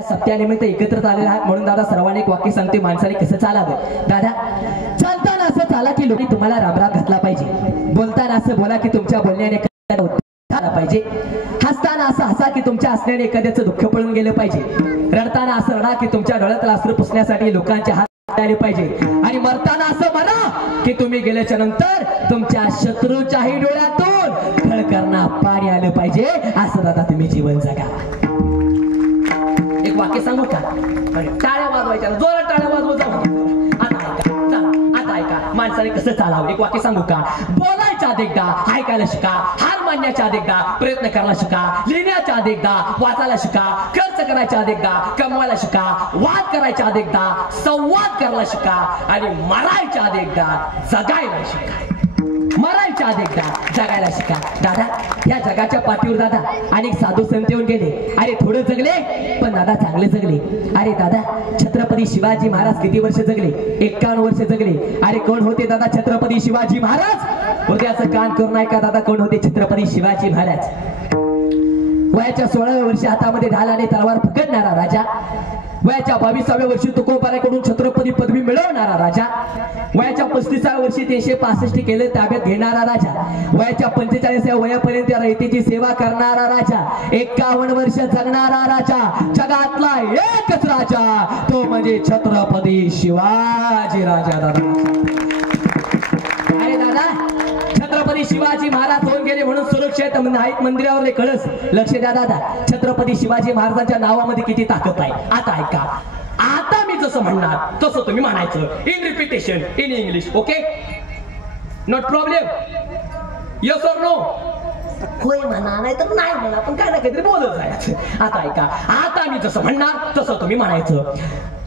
सत्यानिमित्त एकत्र आलेला आहात म्हणून दादा सर्वांनी एक वाक्य सांगते, माणसाने कसं चालावं. दादा चालताना असं चाला की लोक तुम्हाला रामराम घातला पाहिजे, बोलताना असं बोला की तुमच्या बोलण्याने झाला पाहिजे, हसताना असं हसा की तुमच्या हसण्याने एखाद्याचं दुःख पळून गेलं पाहिजे, रडताना असं रडा की तुमच्या डोळ्यातला अश्रू पुसण्यासाठी लोकांचे हात आले पाहिजे, आणि मरताना असं मरा की तुम्ही गेल्याच्या नंतर तुमच्या शत्रूच्याही डोळ्यातून खळखळांना पाणी आलं पाहिजे. असं दादा तुम्ही जीवन जगा. एक वाक्य सांगू का? टाळ्या वाजवायच्या, जोरात टाळ्या वाजवू जाऊ. आता ऐका माणसाने कसं चालावं. एक वाक्य सांगू का? बोलायच्या आधी एकदा ऐकायला शिका, हार मानण्याच्या आधी एकदा प्रयत्न करायला शिका, लिहिण्याच्या आधी एकदा वाचायला शिका, खर्च करायच्या आधी एकदा कमवायला शिका, वाद करायच्या आधी एकदा संवाद करायला शिका, आणि मरायच्या आधी एकदा जगायला शिका. मरायच्या आधी एकदा जगायला शिका. दादा या जगाच्या पाठीवर दादा अनेक साधू संत येऊन गेले. अरे थोडं जगले पण दादा चांगले जगले. अरे दादा छत्रपती शिवाजी महाराज किती वर्ष जगले? 51 वर्ष जगले. अरे कोण होते दादा छत्रपती शिवाजी महाराज? उद्याचं कान करून ऐका दादा, कोण होते छत्रपती शिवाजी महाराज? वयाच्या 16व्या वर्षी हातामध्ये ढाल आणि तलवार पकडणारा राजा, वयाच्या 22व्या वर्षी तुकोबाराकडून छत्रपती पदवी मिळवणारा राजा, वयाच्या 35व्या वर्षी 365 केले ताब्यात घेणारा राजा, वयाच्या 45व्या वयापर्यंत रयतेची सेवा करणारा राजा, 51 वर्ष जगणारा राजा, जगातला एकच राजा, तो म्हणजे छत्रपती शिवाजी राजा. दादा अरे दादा छत्रपती शिवाजी महाराज होऊन गेले म्हणून सुरक्षित आहेत मंदिरावरले कळस. लक्ष द्या दादा, छत्रपती शिवाजी महाराजांच्या नावामध्ये किती ताकद आहे. आता ऐका, आता मी जसं म्हणणार तसं तुम्ही म्हणायचं. In repetition in English. Okay, not problem. Yes or no? होय म्हणा, नाही तर नाही म्हणा, पण काय ना काहीतरी बोलत जायचं. आता ऐका, आता मी जसं म्हणणार तसं तुम्ही म्हणायचं.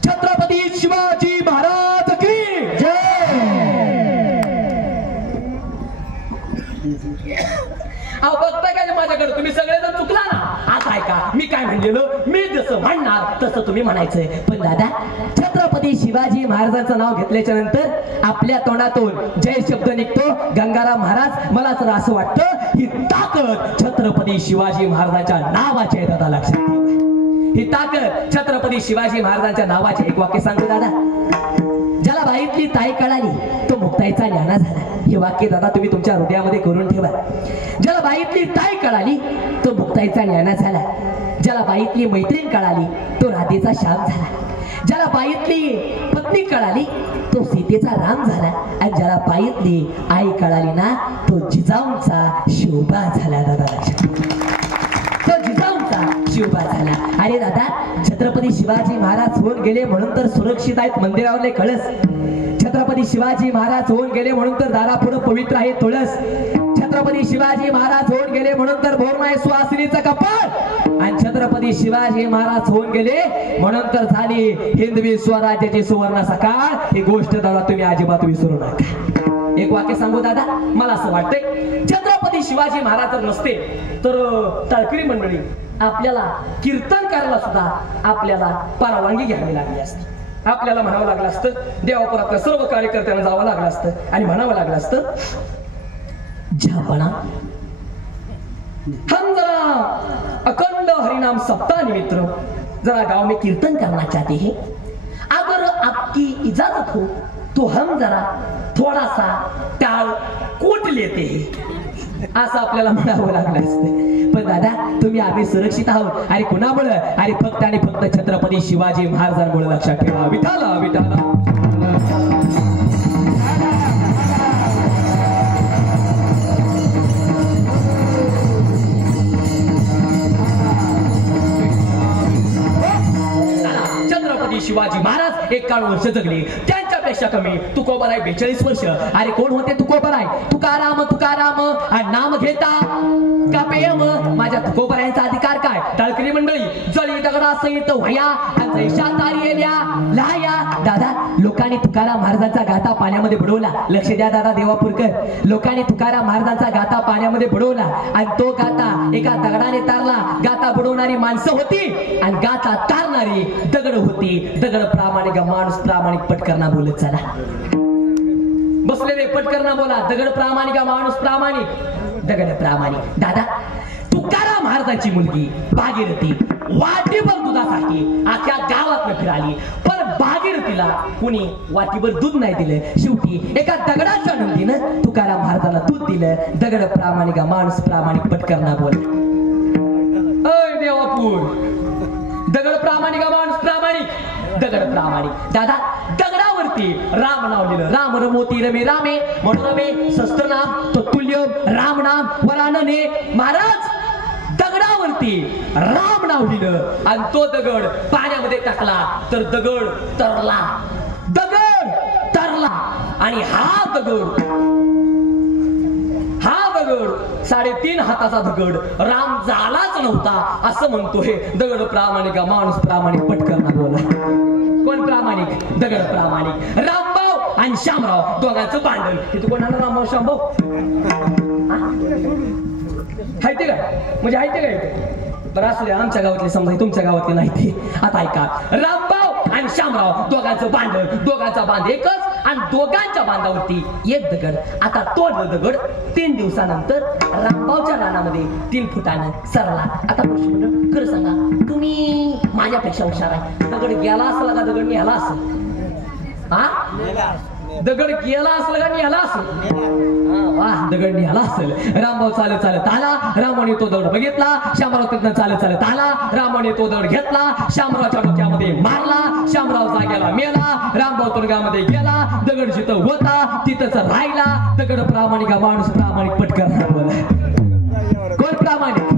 छत्रपती शिवाजी महाराज की जय. अहो बघताय का माझ्याकडे, तुम्ही सगळेजण चुकला ना. आता ऐका, मी काय म्हणलेलो, मी जसं म्हणणार तसं तुम्ही म्हणायचंय. पण दादा छत्रपती शिवाजी महाराजांचं नाव घेतल्याच्या नंतर आपल्या तोंडातून जय शब्द निघतो. गंगाराम महाराज, मला तर असं वाटतं ही ताकद छत्रपती शिवाजी महाराजांच्या नावाची आहे. दादा लक्षात ठेवा, ही ताकद छत्रपती शिवाजी महाराजांच्या नावाची. एक वाक्य सांगतो दादा, ज्याला बाईतली ताई कळाली तो मुक्ताईचा न्याना झाला. हे वाक्य दादा तुम्ही तुमच्या हृदयामध्ये करून ठेवा. ज्याला बाईतली ताई कळाली तो मुक्ताईचा न्याना झाला. ज्याला बाईतली मैत्रीण कळाली तो राधेचा श्याम झाला. ज्याला बाईतली पत्नी कळाली तो सीतेचा राम झाला. आणि ज्याला बाईतली आई कळाली ना तो जिजाऊंचा शोभा झाला. दादा तो जिजाऊंचा शोभा झाला. अरे दादा छत्रपती शिवाजी महाराज होऊन गेले म्हणून तर सुरक्षित आहेत मंदिरावरले कळस. छत्रपती शिवाजी महाराज होऊन गेले म्हणून तर दारापुढे पवित्र आहे तुळस. छत्रपती शिवाजी महाराज होऊन गेले म्हणून तर भोर नाही सुहासिनीचं कपाळ. आणि छत्रपती शिवाजी महाराज होऊन गेले म्हणून तर झाली हिंदवी स्वराज्याची सुवर्ण सकाळ. ही गोष्ट दादा तुम्ही अजिबात विसरू नका. एक वाक्य सांगू दादा, मला असं वाटतंय छत्रपती शिवाजी महाराज जर नसते तर टाळकरी मंडळी आपल्याला कीर्तन करायला सुद्धा आपल्याला परवानगी घ्यावी लागली असती. आपल्याला म्हणावं लागलं असतं, देवापुरातल्या सर्व कार्यकर्त्यांना जावं लागलं असतं आणि म्हणावं लागलं असतं, ज्यापणा हम जरा अखंड हरिनाम सप्ताह निमित्त जरा गांव में कीर्तन करना चाहते हैं, अगर आपकी इजाजत हो तो हम जरा थोड़ा सा टाळ कूट लेते हैं. असं आपल्याला म्हणावं लागलं असतं. पण दादा तुम्ही आम्ही सुरक्षित आहोत. अरे कुणामुळे? अरे फक्त आणि फक्त छत्रपती शिवाजी महाराजांमुळे. लक्षात ठेवा. विठाला विठाला. छत्रपती शिवाजी महाराज 51 वर्ष जगले. त्यांच्यापेक्षा कमी तुकोबाराय 42 वर्ष. अरे कोण होते तुकोबाराय? तुकाराम तुकाराम नाम घेता का पेयम. माझ्या तुकोबारायांचा अधिकार काय? टाळकरी मंडळी जळी दगडा सहित व्हया लाया. दादा लोकांनी तुकाराम महाराजांचा गाथा पाण्यामध्ये बुडवला. लक्ष द्या दादा देवापूरकर, लोकांनी तुकाराम महाराजांचा गाथा पाण्यामध्ये बुडवला आणि तो गाथा एका दगडाने तारला. गाथा बुडवणारी माणसं होती आणि गाथा तारणारी दगड होती. दगड प्रामाणिक, माणूस प्रामाणिक पटकरना बोलत चला. बसलेले पटकरना बोला. दगड प्रामाणिक, माणूस प्रामाणिक, दगड प्रामाणिक. दादा तुकाराम महाराजांची मुलगी भागीरथी वाटीभर दुधासाठी अख्ख्या गावात फिराली, पण भागीरथीला कुणी वाटीभर दूध नाही दिलं. शेवटी एका दगडाच्या नंदीनं तुकाराम महाराजांना दूध दिलं. दगड प्रामाणिक, माणूस प्रामाणिक, पटकरना बोल. अय देवापूर, दगड प्रामाणिक, माणूस प्रामाणिक, दगड प्रामाणिक. दादा दगडावरती राम नाव लिहिलं. राम रमोती रमे रामे, म्हणून रमे शस्त्रनाम तत्तुल्य राम नाम वरानने. महाराज दगडावरती राम नाव लिहिलं आणि तो दगड पाण्यामध्ये टाकला तर दगड तरला. दगड तरला आणि हा दगड 3.5 हाताचा दगड राम झालाच नव्हता असं म्हणतोय. दगड प्रामाणिक, माणूस प्रामाणिक, पटकरना बोला. कोण प्रामाणिक? दगड प्रामाणिक. रामभाऊ आणि श्यामराव दोघांचं भांडण. हे तू कोणाला रामभाऊ श्यामभाऊ हायते का? म्हणजे हायते काय? बरं असू द्या, आमच्या गावातले समजा, तुमच्या गावातले नाही ते. आता ऐका, रामभाऊ आणि श्यामराव दोघांचं भांडण. दोघांचा बांध एकच आणि दोघांच्या बांधावरती एक दगड. आता तो दगड 3 दिवसानंतर रामभाऊच्या रानामध्ये 3 फुटानं सरला. आता प्रश्न खरं सांगा, तुम्ही माझ्यापेक्षा हुशार आहे. दगड गेला असला का दगड नेला असेल? हा, दगड गेला असला का नेला असेल? वाह, दगड नेला असेल. रामभाऊ चालत चालत आला. रामाने तो दगड बघितला. श्यामराव तिथनं चालत चालत आला. रामाने तो दगड घेतला. श्यामरावच्या डोक्यामध्ये मारला. श्यामराव जाग्याला मेला. रामभाऊ तुरुंगामध्ये गेला. दगड जिथं होता तिथंच राहिला. दगड प्रामाणिक, माणूस प्रामाणिक, पटकरना बोला. कोण प्रामाणिक?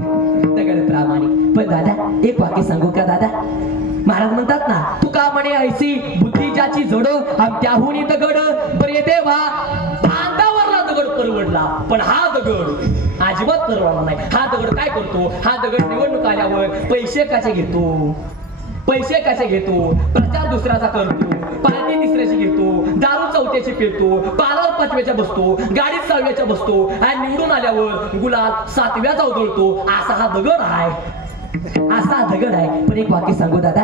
दगड प्रामाणिक. पण दादा एक वाक्य सांगू का दादा? महाराज म्हणतात ना, तुका म्हणे ऐसी बुद्धी ज्याची जड, त्याहुनी दगड बरे देवा. बांधावरला दगड परवडला, पण हा दगड अजिबात परवडला नाही. हा दगड काय करतो? हा दगड निवडणूक आल्यावर पैसे कसे घेतो? प्रचार दुसऱ्याचा करतो, पार्टी तिसऱ्याची घेतो, दारू चौथ्याची पितो, पालावर 5व्याच्या बसतो, गाडीत 6व्याच्या बसतो आणि निवडून आल्यावर गुलाल 7व्याचा उधळतो. असा हा दगड आहे. पण एक वाक्य सांगू दादा,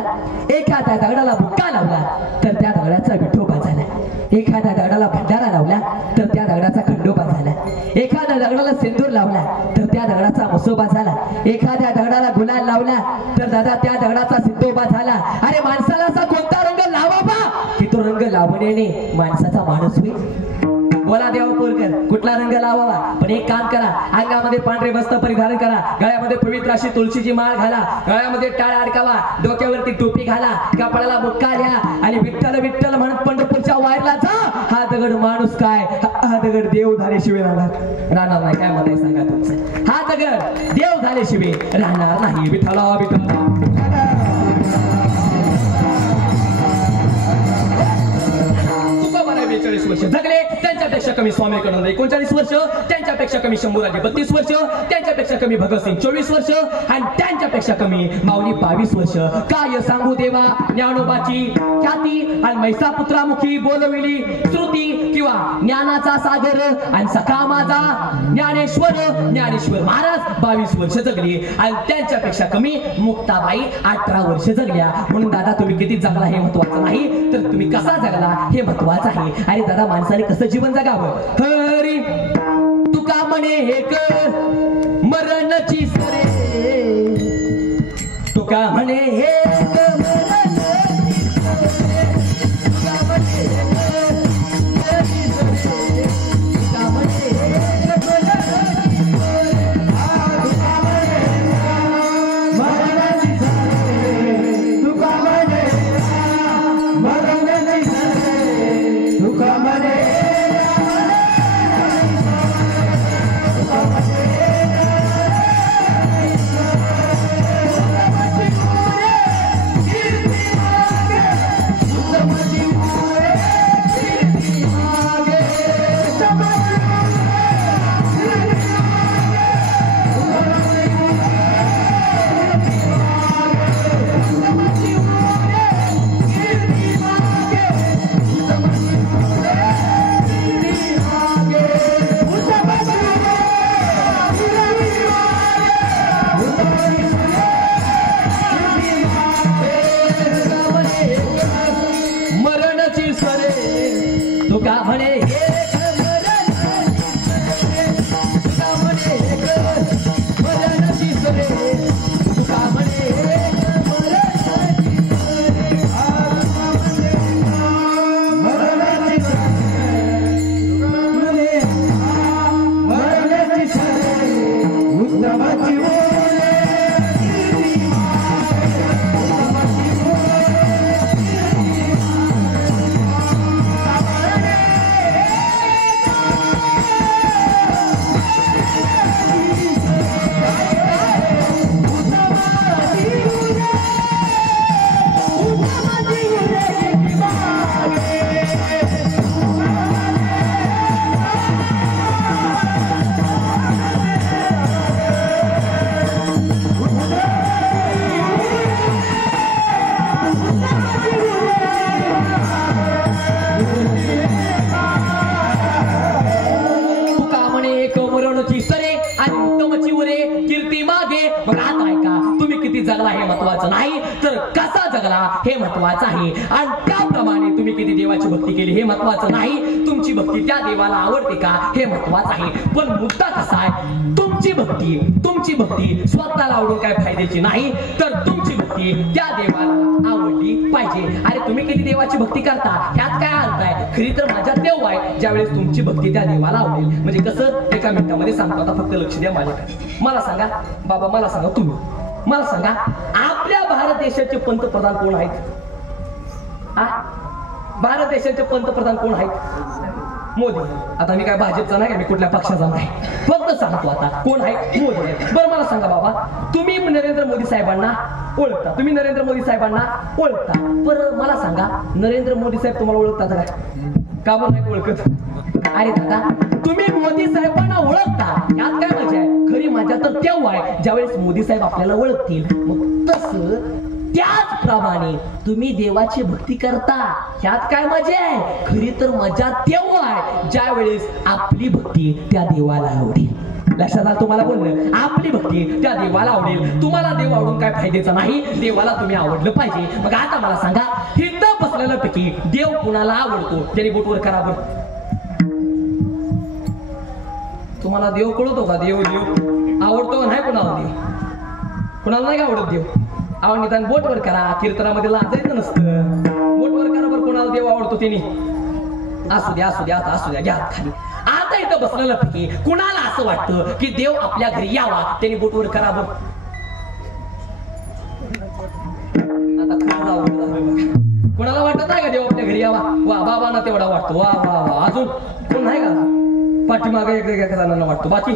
एखाद्या दगडाला बुक्का लावला तर त्या दगडाचा विठोबा झाला. एखाद्या दगडाला भंडारा लावला तर त्या दगडाचा खंडोबा झाला. एखाद्या दगडाला सिंदूर लावला तर त्या दगडाचा मसोबा झाला. एखाद्या दगडाला गुलाल लावला तर दादा त्या दगडाचा सिद्धोबा झाला. अरे माणसाला असा कोणता रंग लावावा की तो रंग लावण्याने माणसाचा माणूस होईल? बोला देवापूरकर, कुठला रंग लावावा? पण एक काम करा, अंगामध्ये पांढरे वस्त्र परिधान करा, गळ्यामध्ये पवित्र अशी तुळशीची माळ घाला, गळ्यामध्ये टाळ अडकावा, डोक्यावरती टोपी घाला, कपाळाला बुक्का घ्या आणि विठ्ठल विठ्ठल म्हणत पंढरपूरच्या वायरला जा. हा दगड माणूस काय? हा दगड देव झाल्याशिवाय राहणार नाही. काय मत आहे सांगा तुमचं? हा दगड देव झाल्याशिवाय राहणार नाही. विठ्ठला विठ्ठला. 42 वर्ष जगले, त्यांच्यापेक्षा कमी स्वामी कडून 39 वर्ष, त्यांच्यापेक्षा कमी शंभूराजे 32 वर्ष, त्यांच्यापेक्षा कमी भगतसिंग 24 वर्ष आणि त्यांच्यापेक्षा कमी माऊली 22 वर्ष. काय सांगू देवा, ज्ञानोबाची ख्याती आणि मैसापुत्रामुखी बोलविली श्रुती किंवा ज्ञानाचा सागर आणि सखा माझा ज्ञानेश्वर महाराज 22 वर्ष जगली आणि त्यांच्यापेक्षा कमी मुक्ताबाई 18 वर्ष जगल्या. म्हणून दादा तुम्ही किती जगला हे महत्वाचं नाही, तर तुम्ही कसा जगला हे महत्वाचं आहे. अरे दादा, माणसाने कसं जीवन जगावं? हरी तुका म्हणे एक मरणची सरे, तुका म्हणे एक मरणची सरे, तुका म्हणे तुका म्हणे मरणची सरे, तुका म्हणे मरणची सरे, तुका म्हणे तुका म्हणे कमरणची सरे आणि उत्तमची उरे कीर्ती मागे. मग आता ऐका, तुम्ही किती जगला हे महत्वाचं नाही, तर कसा जगला हे महत्वाचं आहे. आणि त्याप्रमाणे तुम्ही किती देवाची भक्ती केली हे महत्वाचं नाही, तुमची भक्ती त्या देवाला आवडते का हे महत्वाचं आहे. पण मुद्दा कसा आहे, तुमची भक्ती स्वतःला आवडून काय फायद्याची नाही, तर तुमची भक्ती त्या देवाला आवडली पाहिजे. अरे तुम्ही किती देवाची भक्ती करता ह्यात काय अर्थ आहे. खरी तर माझ्या देव आहे ज्यावेळेस तुमची भक्ती त्या देवाला आवडेल. म्हणजे कसं, एका मिनिटामध्ये सांगतो, आता फक्त लक्ष द्या माझ्याकडे. मला सांगा बाबा, मला सांगा तुम्ही, मला सांगा आपल्या भारत देशाचे पंतप्रधान कोण आहेत? भारत देशाचे पंतप्रधान कोण आहेत? मोदी. आता मी काय भाजपचा नाही, मी कुठल्या पक्षाचा नाही, फक्त सांगतो आता कोण आहे, मोदी आहे. बरं मला सांगा बाबा, तुम्ही नरेंद्र मोदी साहेबांना ओळखता, तुम्ही नरेंद्र मोदी साहेबांना ओळखता. बरं मला सांगा, नरेंद्र मोदी साहेब तुम्हाला ओळखतात का बरं नाही ओळखत? अरे दादा, तुम्ही मोदी साहेबांना ओळखता यात काय मजा आहे? खरी मजा तर तेव्हा आहे ज्यावेळेस मोदी साहेब आपल्याला ओळखतील. मग तसं त्याचप्रमाणे तुम्ही देवाची भक्ती करता ह्यात काय मजा आहे? खरी तर मजा तेव्हा आहे ज्या वेळेस आपली भक्ती त्या देवाला आवडेल. लक्षात आलं तुम्हाला बोलणं? आपली भक्ती त्या देवाला आवडेल. तुम्हाला देव आवडून काय फायद्याचा नाही, देवाला तुम्ही आवडलं पाहिजे. मग आता मला सांगा, हिथं बसलेल्या पैकी देव कुणाला आवडतो? त्याने बोटवर करा बरं. तुम्हाला देव कळतो का? देव आवडतो का नाही? कुणाला देव, कुणाला नाही आवडत देव? आवड निदान बोटवर करा. कीर्तनामध्ये लाजायचं नसतं. बोटवर करा बरं कोणाला देव आवडतो त्यांनी. असू द्या असू द्या, आता असू द्या, घ्या खाली. आता इथं बसलेलं पैकी कुणाला असं वाटतं की देव आपल्या घरी यावा? त्यांनी बोटवर करा बरं. आता कुणाला वाटत नाही का देव आपल्या घरी यावा? वा, बाबांना तेवढा वाटतो. वा वा वा. अजून कोण नाही का? पाठीमागे एक जणांना वाटतो. बाकी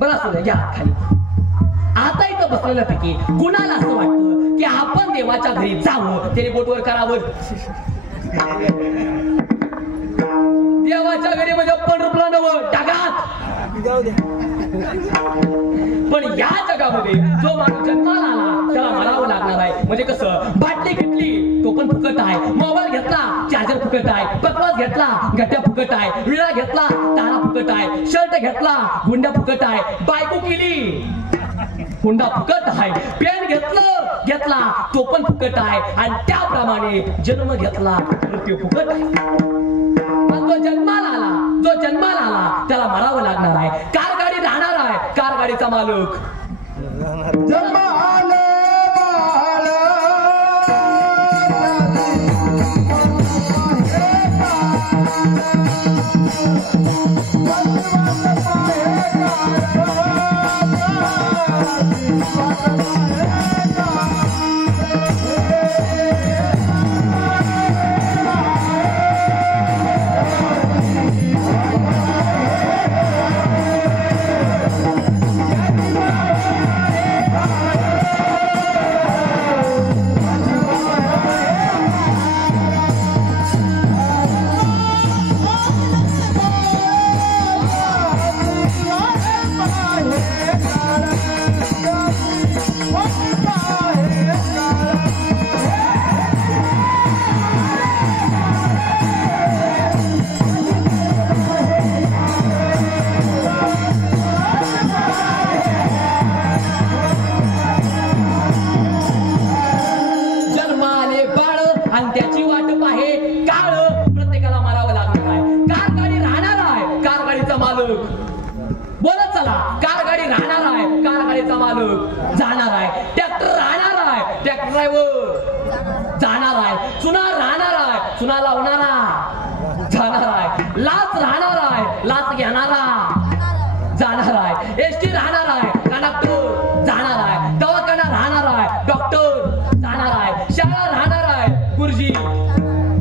बरं असू द्या, घ्या खाली. आता इथं बसलेल्या पैकी कुणाला असं वाटतं की आपण देवाच्या घरी जावं? त्याने बोटवर करावं. देवाच्या घरी म्हणजे पंढरपूरला नवं ढगात. पण या जगामध्ये जो माणूस जन्माला आला त्याला मरावं लागणार आहे. म्हणजे कसं, बाटली घेतली तो पण फुकट आहे, मोबाईल घेतला चार्जर फुकट आहे, पकवास घेतला गट्ट्या फुकट आहे, विळा घेतला तारा फुकट आहे, शर्ट घेतला गुंड्या फुकट आहे, बायको केली हुंडा फुकट आहे, पेन घेतला तो पण फुकट आहे. आणि त्याप्रमाणे जन्म घेतला मृत्यू फुकट आहे. पण जो जन्माला आला त्याला मरावं लागणार आहे. कार गाडी राहणार आहे, कार गाडीचा मालक. बोलत चला, कार गाडी राहणार आहे, कार गाडीचा मालक जाणार आहे. ट्रॅक्टर राहणार आहे, ट्रॅक्टर ड्रायव्हर जाणार आहे. चुना राहणार आहे, चुना लावणारा जाणार आहे. लाच राहणार आहे, लाच घेणारा जाणार आहे. एसटी राहणार आहे, कंडक्टर जाणार आहे. दवाखाना राहणार आहे, डॉक्टर जाणार आहे. शाळा राहणार आहे, गुरुजी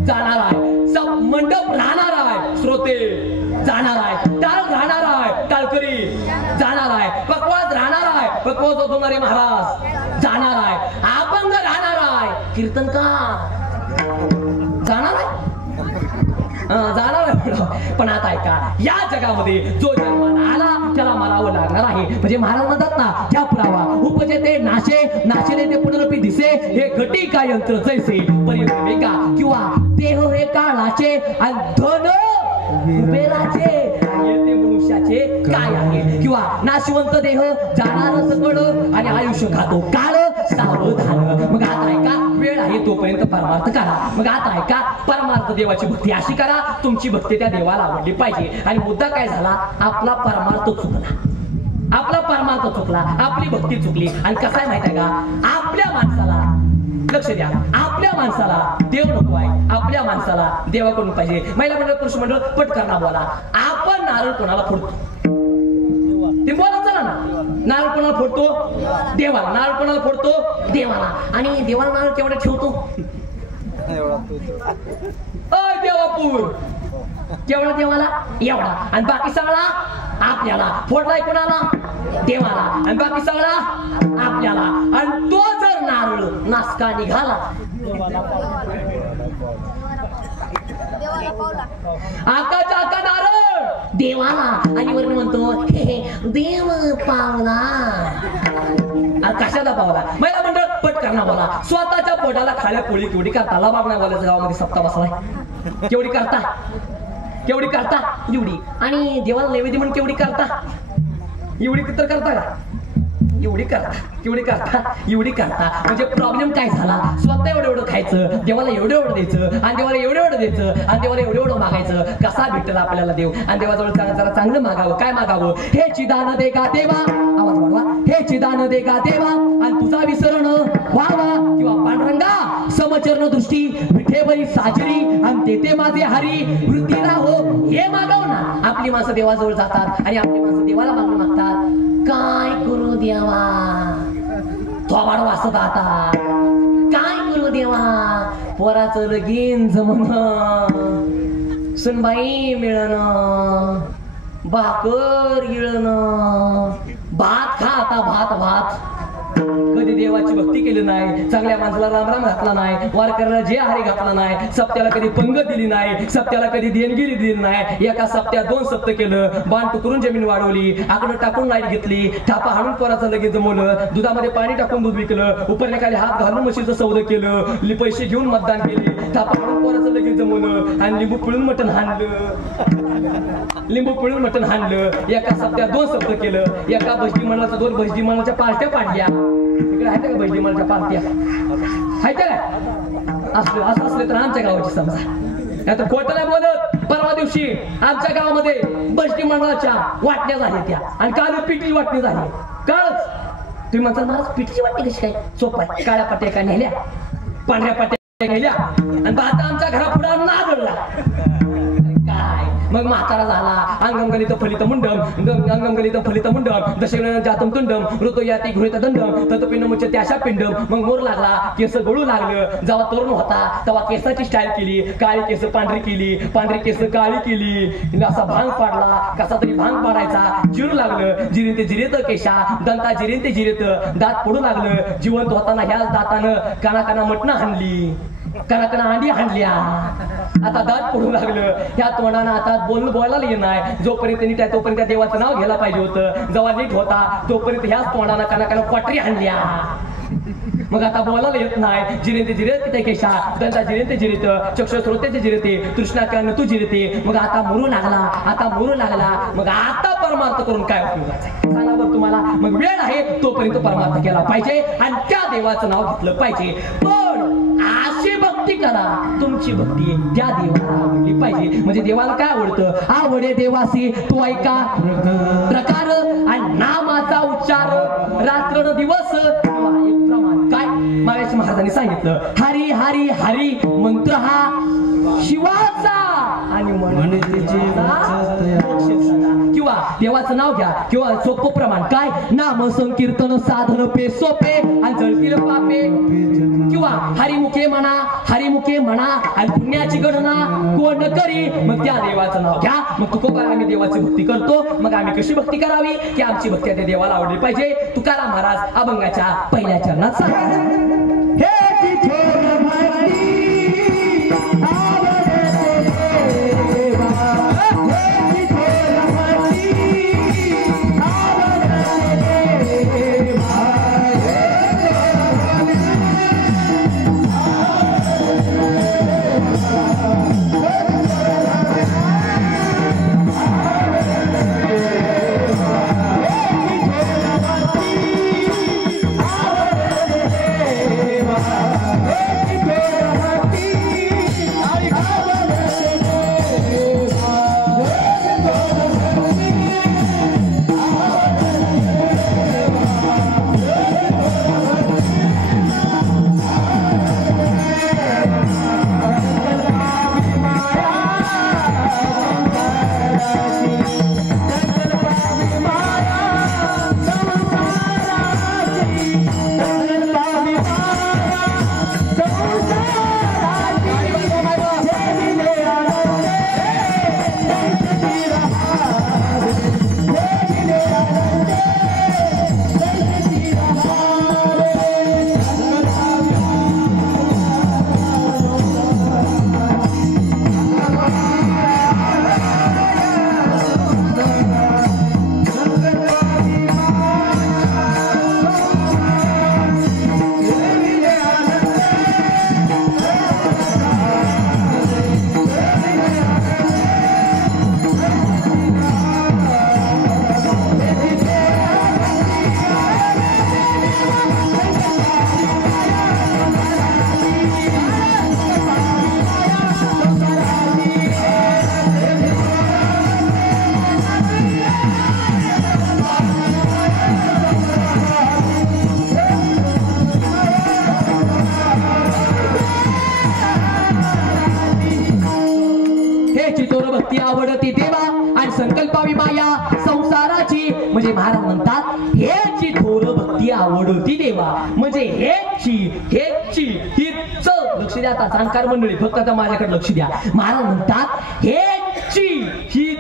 जाणार आहे. मंडप राहणार आहे, श्रोते जाणार आहे. टाळ राहणार आहे, टाळकरी जाणार आहे. पकवास राहणार आहे, पकवास होणारे महाराज जाणार आहे. अभंग राहणार आहे, कीर्तनकार जाणार आहे, जाणार आहे. पण आता ऐका, या जगामध्ये जो जन्माला आला त्याला म्हणावं लागणार आहे. म्हणजे महाराज म्हणतात ना, क्या पुरावा उपजे ते नाशे, नाशेले ते पुनरपी दिसे, हे घटी का यंत्र जैसे परिवर्तन का, किंवा देह हे काळाचे आणि धन कुबेराचे, येते मनुष्याचे काय आहे, किंवा नाशवंत देह जाणार सकड आणि आयुष्य खातो काळ सावधान. मग आता ऐका, वेळ आहे तोपर्यंत परमार्थ करा. मग आता ऐका, परमार्थ देवाची भक्ती अशी करा, तुमची भक्ती त्या देवाला आवडली पाहिजे. आणि मुद्दा काय झाला, आपला परमार्थ चुकला, आपला परमार्थ चुकला, आपली भक्ती चुकली. आणि कसं आहे माहिती आहे का, आपल्या माणसाला, लक्ष द्या, आपल्या माणसाला देव नको आहे, आपल्या माणसाला देवाकडून पाहिजे. महिला मंडळ पुरुष मंडळ पटकरना बोला. आपण नारळ कोणाला फोडतो, ते बोला चला ना. नारळ कोणाला फोडतो, देवाला. नारळ कोणाला फोडतो, देवाला. आणि देवाला नारळ केवढा ठेवतो, अय देवापूर, केवढा देवाला एवढा. आणि बाकी सगळा आपल्याला. फोडलाय कोणाला, देवाला. आणि बाकी सगळा आपल्याला. आणि तो जर नारळ नासका निघाला, आकाचा आका नारळ देवाला. आणि वरून म्हणतो देव पावला. कशाला पावला, महिला मंडळ पटकरना बोला. स्वतःच्या पोटाला खाल्या पोळी केवढी करता, लाभागण्या बोलायचं गावामध्ये सप्ताह बसलाय, केवढी करता, केवढी करता, एवढी. आणि देवाला नैवेद्य म्हणून केवढी करता, एवढी तर करता का, एवढी करता, केवढी करता, एवढी करता. म्हणजे प्रॉब्लेम काय झाला, स्वतः एवढं एवढं खायचं, देवाला एवढं एवढं द्यायचं, आणि देवाला एवढं एवढं द्यायचं, आणि देवाला एवढं एवढं मागायचं. कसा भेटेल आपल्याला देव. आणि देवाजवळ जरा चांगलं मागावं. काय मागावं, हे चिदान दे का देवा, आवाज वाढवा, हे चिदान दे का देवा, आणि तुझा विसरण व्हावा, किंवा पांडुरंगा समचरण दृष्टी विठे बरी साजरी, आणि तेथे माझे हरी वृत्ती राहो, हे मागाव ना. आपली माणसं देवाजवळ जातात आणि आपली माणसं देवाला मागणं मागतात. काय करू देवा, थोबाड वाचत आता, काय करू देवा, पोराचं लगीन जमन, सुनबाई मिळण, भाकर गिळण, भात खा आता, भात भात. कधी देवाची भक्ती केली नाही, चांगल्या माणसाला रामराम घातला नाही, वारकऱ्याला जे हरी घातला नाही, सप्त्याला कधी पंगत दिली नाही, सप्त्याला कधी देणगिरी दिली नाही. एका सप्त्यात 2 सप्त केलं, बाण टुकरून जमीन वाढवली, आकडं टाकून लाईट घेतली, थापा हाणून पोराचं लगेच जमवलं, दुधामध्ये पाणी टाकून दूध विकलं, उपरण्याखाली हात घालून म्हशीचं सौदं केलं, पैसे घेऊन मतदान केले, थापा हाणून पोराचं लगेच जमवलं, आणि लिंबू पिळून मटण हाणलं, लिंबू पिळून मटण हाणलं. एका सप्त्यात 2 सप्त केलं. एका भजनी मंडळाचं 2 भजनी मंडळाच्या पार्ट्या पाडल्या. इकडे आहेत का भजनी मंडळाच्या पार्ट्या, आहेत का, असं असलं तर आमच्या गावाची समजा. आता खोटं नाही बोलत. परवा दिवशी आमच्या गावामध्ये भजनी मंडळाच्या वाटण्या झाल्या त्या, आणि काल पिठी वाटणी झाली. कालच तुम्ही म्हणता महाराज पिठीची वाटणी कशी काय, सोपं आहे. काळ्या पाट्या काय नेल्या, पांढऱ्या पाट्या नेल्या, आणि आता आमच्या घरापुढे नारळला. काय मग म्हातारा झाला, अंगम गलित फलित मुंडम, अंगम गलित फलित मुंडम, दशेन जातम तुंडम, ऋतू याती गृहीत दंडम, तत्पिंड मुच्य त्याशा पिंडम. मग मोर लागला, केस गळू लागलं. जेव्हा तरुण होता तेव्हा केसाची स्टाईल केली, काळी केस पांढरी केली, पांढरी केस काळी केली, असा भांग पाडला, कसा तरी भांग पाडायचा, जिरू लागलं, जिरीत जिरेत केशा, दंता जिरेत जिरेत, दात पडू लागलं. जिवंत होताना ह्याच दातानं काना मटणं हाणली, काना अंडी हाणल्या, आता दात पडू लागलं. ह्या तोंडानं आता बोलायला येत नाही. जोपर्यंत नीट आहे तोपर्यंत त्या देवाचं नाव घ्यायला पाहिजे होतं. जेव्हा नीट होता तोपर्यंत ह्याच तोंडानं काना क्वाटरी हाणल्या. मग आता बोलायला येत नाही. जिरेते जिरेत ते केशा, दंता जिरेते जिरेत, चक्ष श्रोतेचे जिरेते, तृष्णा तू जिरेते. मग आता मरू लागला, आता मरू लागला. मग आता परमार्थ करून काय उपयोगाचा आहे सांगा बरं तुम्हाला. मग वेळ आहे तोपर्यंत परमार्थ केला पाहिजे, आणि त्या देवाचं नाव घेतलं पाहिजे. पण अशी भक्ती करा, तुमची भक्ती त्या देवाला आवडली पाहिजे. म्हणजे देवाला काय आवडतं, आवडे देवासी तू ऐका प्रकार, आणि नामाचा उच्चार रात्र दिवस एक प्रमाण. काय मागाशी महाराजांनी सांगितलं, हरी हरी हरी मंत्र हा शिवाचा, आणि किंवा देवाचं नाव घ्या, किंवा सोपं प्रमाण काय, नाम संकीर्तन साधन पे सोपे, आणि जळतील पापे. किंवा हरिमुखे म्हणा, हरिमुखे म्हणा, आणि पुण्याची गणना कोण करी. मग त्या देवाचं नाव घ्या. मग तुकोबा आम्ही देवाची भक्ती करतो. मग आम्ही कशी भक्ती करावी, की आमची भक्ती त्या देवाला आवडली पाहिजे. तुकाराम महाराज अभंगाच्या पहिल्या चरणात सांगा, हे आवडते देवा आणि संकल्पावी माया संसाराची. म्हणजे महाराज म्हणतात हेची थोर भक्ती आवडती देवा. म्हणजे हेची हीच लक्ष द्या. आता जाणकार मंडळी फक्त आता माझ्याकडे लक्ष द्या. महाराज म्हणतात हेची हीच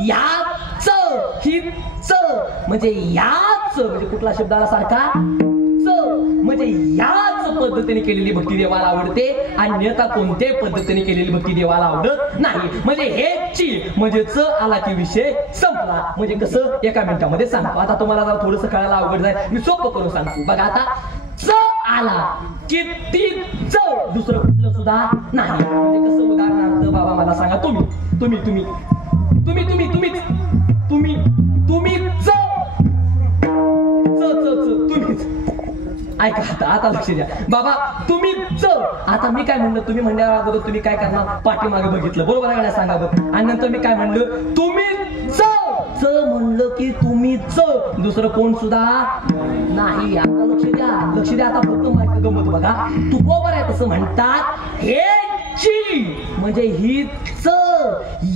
याच हिच. म्हणजे याच म्हणजे कुठला शब्द आला सारखा म्हणजे याच पद्धतीने केलेली भक्ती देवाला आवडते. अन्यथा कोणत्याही पद्धतीने केलेली भक्ती देवाला आवडत नाही. म्हणजे हेची म्हणजे च आला की विषय संपला. म्हणजे कसं एका मिनिटामध्ये सांगतो. आता तुम्हाला जर थोडंसं कळायला अवघड जाईल मी सोपं करून सांगतो. बघा आता च आला की ती च दुसरं कुठलं सुद्धा नाही. म्हणजे कसं उदाहरणार्थ बाबा मला सांगा तुम्ही ऐका आता लक्ष द्या बाबा तुम्हीच. आता मी काय म्हणलं तुम्ही म्हणण्याच्या अगोदर तुम्ही काय करणार पाठीमागे बघितलं बरोबर आहे का सांगा बरं. आणि नंतर मी काय म्हणलं तुम्हीच म्हणलं की तुम्हीच दुसरं कोण सुद्धा नाही. आता लक्ष द्या आता फक्त माहिती गमत बघा तू बरोबर आहे तसं म्हणतात हेची म्हणजे हीच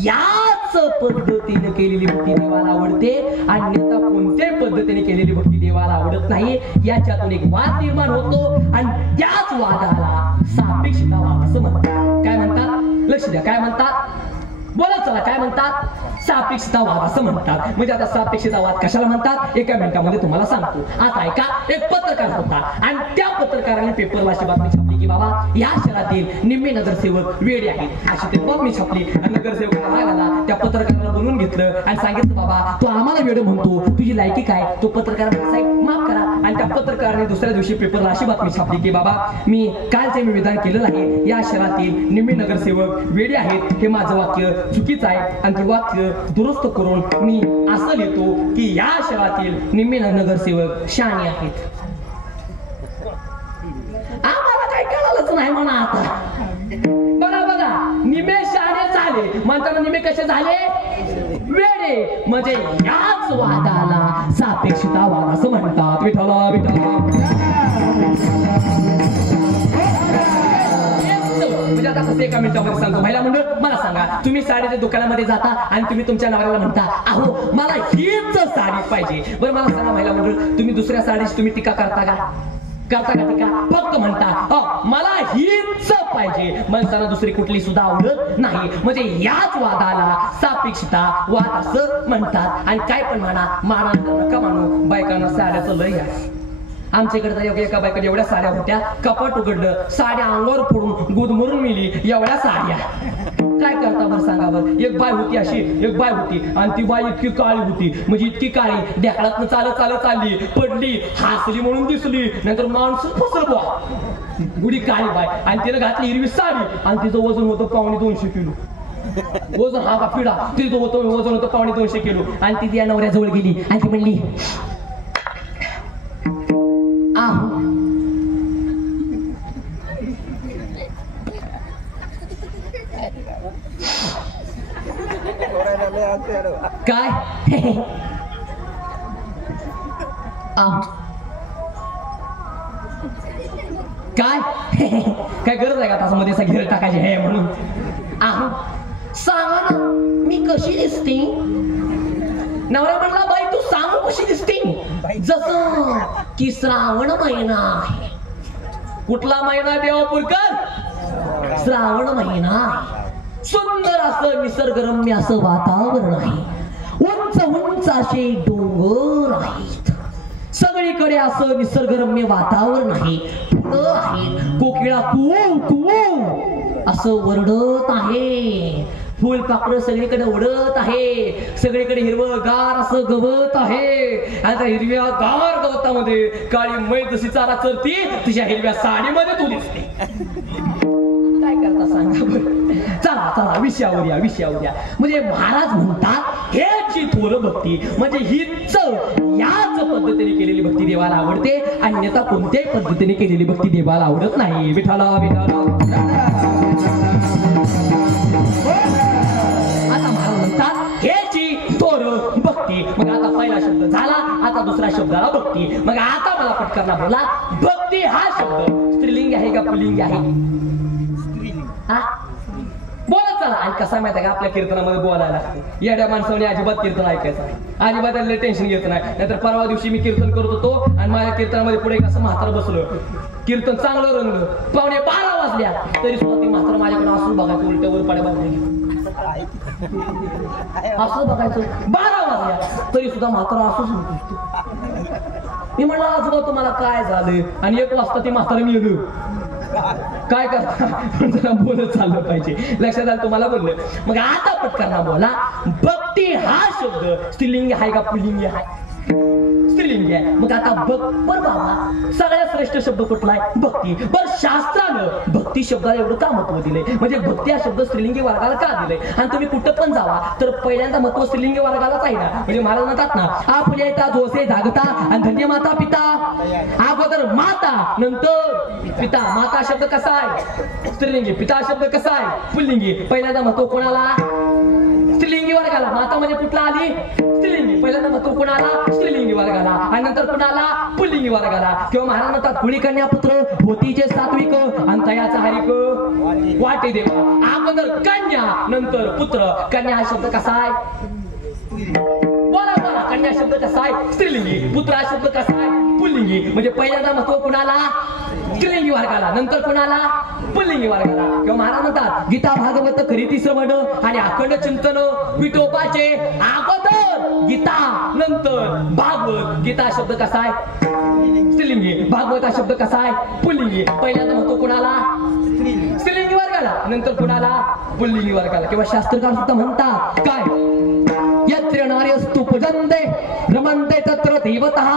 याच पद्धतीने केलेली भक्ती देवाला आवडते. अन्यथा कोणत्याही पद्धतीने केलेली भक्ती देवाला आवडत नाही. याच्यातून एक वाद निर्माण होतो आणि त्याच वादाला सापेक्षता वाद असं म्हणतात. काय म्हणतात लक्ष द्या काय म्हणतात बोला चला काय म्हणतात सापेक्षता वाद असं म्हणतात. म्हणजे आता सापेक्षता वाद कशाला म्हणतात एका मिनिटामध्ये तुम्हाला सांगतो. आता ऐका एक पत्रकार होता आणि त्या पत्रकाराने पेपरला अशी बातमी छापली की बाबा या शहरातील निम्मे नगरसेवक वेडे आहेत अशी ते बातमी छापली. नगरसेवकाला रागाला त्या पत्रकाराला बोलून घेतलं आणि सांगितलं बाबा तो आम्हाला वेड म्हणतो तुझी लायकी काय. तो पत्रकार साहेब माफ करा. आणि त्या पत्रकाराने दुसऱ्या दिवशी पेपरला अशी बातमी छापली की बाबा मी कालचे मी विधान केलेलं आहे या शहरातील निम्मे नगरसेवक वेडे आहेत हे माझं वाक्य चुकीचं आहे आणि ते वाक्य दुरुस्त करून मी असं लिहितो की या शहरातील निम्मे नगरसेवक शहाणे आहेत. आम्हाला काय कळालंच नाही म्हणा. आता बघा निमे शहाणे झाले म्हणताना निमे कसे झाले वेडे. म्हणजे याच वादाला सापेक्षता वाद असं म्हणतात. विठ्ठला म्हणजे आता कसं एका मिनिटामध्ये सांगतो. महिला मंडळ मला सांगा तुम्ही साडीच्या दुकानामध्ये जाता आणि तुम्ही तुमच्या नवऱ्याला म्हणता अहो मला हीच साडी पाहिजे. बरं मला सांगा महिला मंडळ तुम्ही दुसऱ्या साडीची तुम्ही टीका करता का टीका फक्त म्हणता मला हीच पाहिजे म्हणताना दुसरी कुठली सुद्धा आवडत नाही. म्हणजे याच वादाला सापेक्षता वाद असं म्हणतात. आणि काय पण म्हणा नका मानू बायकांना साड्याचं लय आहे. आमच्याकडे तर एका बायकडे एवढ्या साड्या होत्या कपाट उघडलं साड्या अंगावर फोडून गुदमरून मिली एवढ्या साड्या. काय करता बरं सांगा बरं. एक बाय होती अशी एक बाय होती आणि ती बाई इतकी काळी होती म्हणजे इतकी काळी ढेकळातनं चालत चालली पडली हसली म्हणून दिसली नंतर माणूस फसलं गुडी काळी बाय आणि तिने घातली हिरवी साडी आणि तिचं वजन होतं 250 किलो. वजन हा का पिढा तिचं वजन होतं 250 किलो. आणि ती त्या नवऱ्याजवळ गेली आणि ती म्हणली काय काय गरज आहे का तासामध्ये असा घेर टाकायची हे म्हणून सांगा ना मी कशी दिसते. नवरा म्हणला बाई तू सांग कशी दिसते. जसं की श्रावण महिना आहे. कुठला महिना देवापूरकर श्रावण महिना. सुंदर असं निसर्गरम्य असं वातावरण आहे. उंच असे डोंगर आहेत. सगळीकडे असं निसर्गरम्य वातावरण आहे. फुलं आहेत. कोकिळा कू असं वरडत आहे. फुलपाखरं सगळीकडे उडत आहे. सगळीकडे हिरवगार असं गवत आहे. आता हिरव्या गार गवतामध्ये काळी मै जशी चारा चरती तुझ्या हिरव्या साडीमध्ये तू दिसते. काय करता सांगा बरं. चला विषयावर या. म्हणजे महाराज म्हणतात हेची थोर भक्ती म्हणजे हीच याच पद्धतीने केलेली भक्ती देवाला आवडते. अन्यथा कोणत्याही पद्धतीने केलेली भक्ती देवाला आवडत नाही. विठाला आता महाराज म्हणतात हेची थोर भक्ती. मग आता पहिला शब्द झाला आता दुसरा शब्द झाला भक्ती. मग आता मला पटकन बोला भक्ती हा शब्द स्त्रीलिंग आहे का पुल्लिंग आहे. हा बोलत चला. आणि कसा माहिती आहे का आपल्या कीर्तनामध्ये बोलायला लागतं. येड्या माणसाने अजिबात कीर्तन ऐकायचं नाही, अजिबात त्याला टेन्शन घेत नाही. नाहीतर परवा दिवशी मी कीर्तन करत होतो आणि माझ्या कीर्तनामध्ये पुढे कसं म्हातारं बसलं, कीर्तन चांगलं रंगलं, 12:15 वाजल्या तरी सुद्धा ती म्हातारं माझ्याकडे असून बघायचं, उलट वर पाड्या बांधले असं बघायचं. 12 वाजल्या तरी सुद्धा म्हातारं असंच म्हणतो. मी म्हणलं आजोबा तुम्हाला काय झालं? आणि 1 वाजता ती म्हातारं मिळलं. काय करता जरा बोलत चाललं पाहिजे, लक्षात आलं तुम्हाला बोललं. मग आता पटकन बोला, भक्ती हा शब्द स्त्रीलिंगी आहे का पुल्लिंगी आहे? स्त्रीलिंगी आहे. मग आता बर बाबा सगळ्यात श्रेष्ठ शब्द कुठला आहे? भक्ती. बर शास्त्रानं भक्ती शब्दाला एवढं का महत्व दिले? म्हणजे भक्ती हा शब्द स्त्रीलिंगी वर्गाला का दिले? आणि तुम्ही कुठं पण जावा तर पहिल्यांदा महत्व स्त्रीलिंगी वर्गालाच आहे ना. म्हणजे महाराज म्हणतात ना, आपल्या येता जोसे जागता आणि धन्य माता पिता. अगोदर माता नंतर पिता. माता शब्द कसा आहे? स्त्रीलिंगी. पिता शब्द कसा आहे? पुल्लिंगी. पहिल्यांदा महत्व कोणाला? स्त्रीलिंगी वर्गाला. माता म्हणजे कुठला आली? स्त्रीलिंगी. पहिल्यांदा महत्व कोणाला? स्त्रीलिंगी वर्गाला. आणि नंतर कुणाला? पुल्लिंगी वर्गाला. किंवा महाराज म्हणतात, कुणी कन्या पुत्र होतीचे सात्विक अंतयाचा हरिक वाटे देवा. अगोदर कन्या नंतर पुत्र. कन्या हा शब्द कसा आहे? बोला बोला. कन्या शब्द कसा आहे? स्त्रीलिंगी. पुत्र हा शब्द कसा आहे? पुल्लिंगी. म्हणजे पहिल्यांदा महत्व कुणाला? स्त्रीलिंगी वर्गाला. नंतर कुणाला? पुल्लिंगी वर्गाला. किंवा महाराज म्हणतात, गीता भागवत खरीती श्रवण आणि अखंड चिंतन विठोबाचे. अगोदर गीता नंतर भागवत. गीता शब्द कसा आहे? स्त्रीलिंगी. भागवत हा शब्द कसा आहे? पुल्लिंगी. पहिल्यांदा म्हणतो कुणाला? स्त्रीलिंगी वर्गाला. नंतर कुणाला? पुल्लिंगी वर्गाला. किंवा शास्त्रकार सुद्धा म्हणतात काय? यत्र नार्यस्तु पूजन्ते रमन्ते तत्र देवतः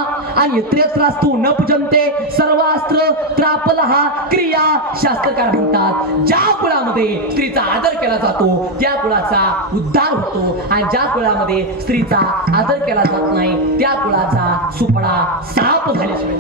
आणि यत्रस्त्रास्तु न पूजन्ते सर्वास्त्र त्रापलः क्रिया. शास्त्रकार म्हणतात, ज्या कुळामध्ये स्त्रीचा आदर केला जातो त्या कुळाचा उद्धार होतो, आणि ज्या कुळामध्ये स्त्रीचा आदर केला जात नाही त्या कुळाचा सुपडा साप झाल्याशिवाय.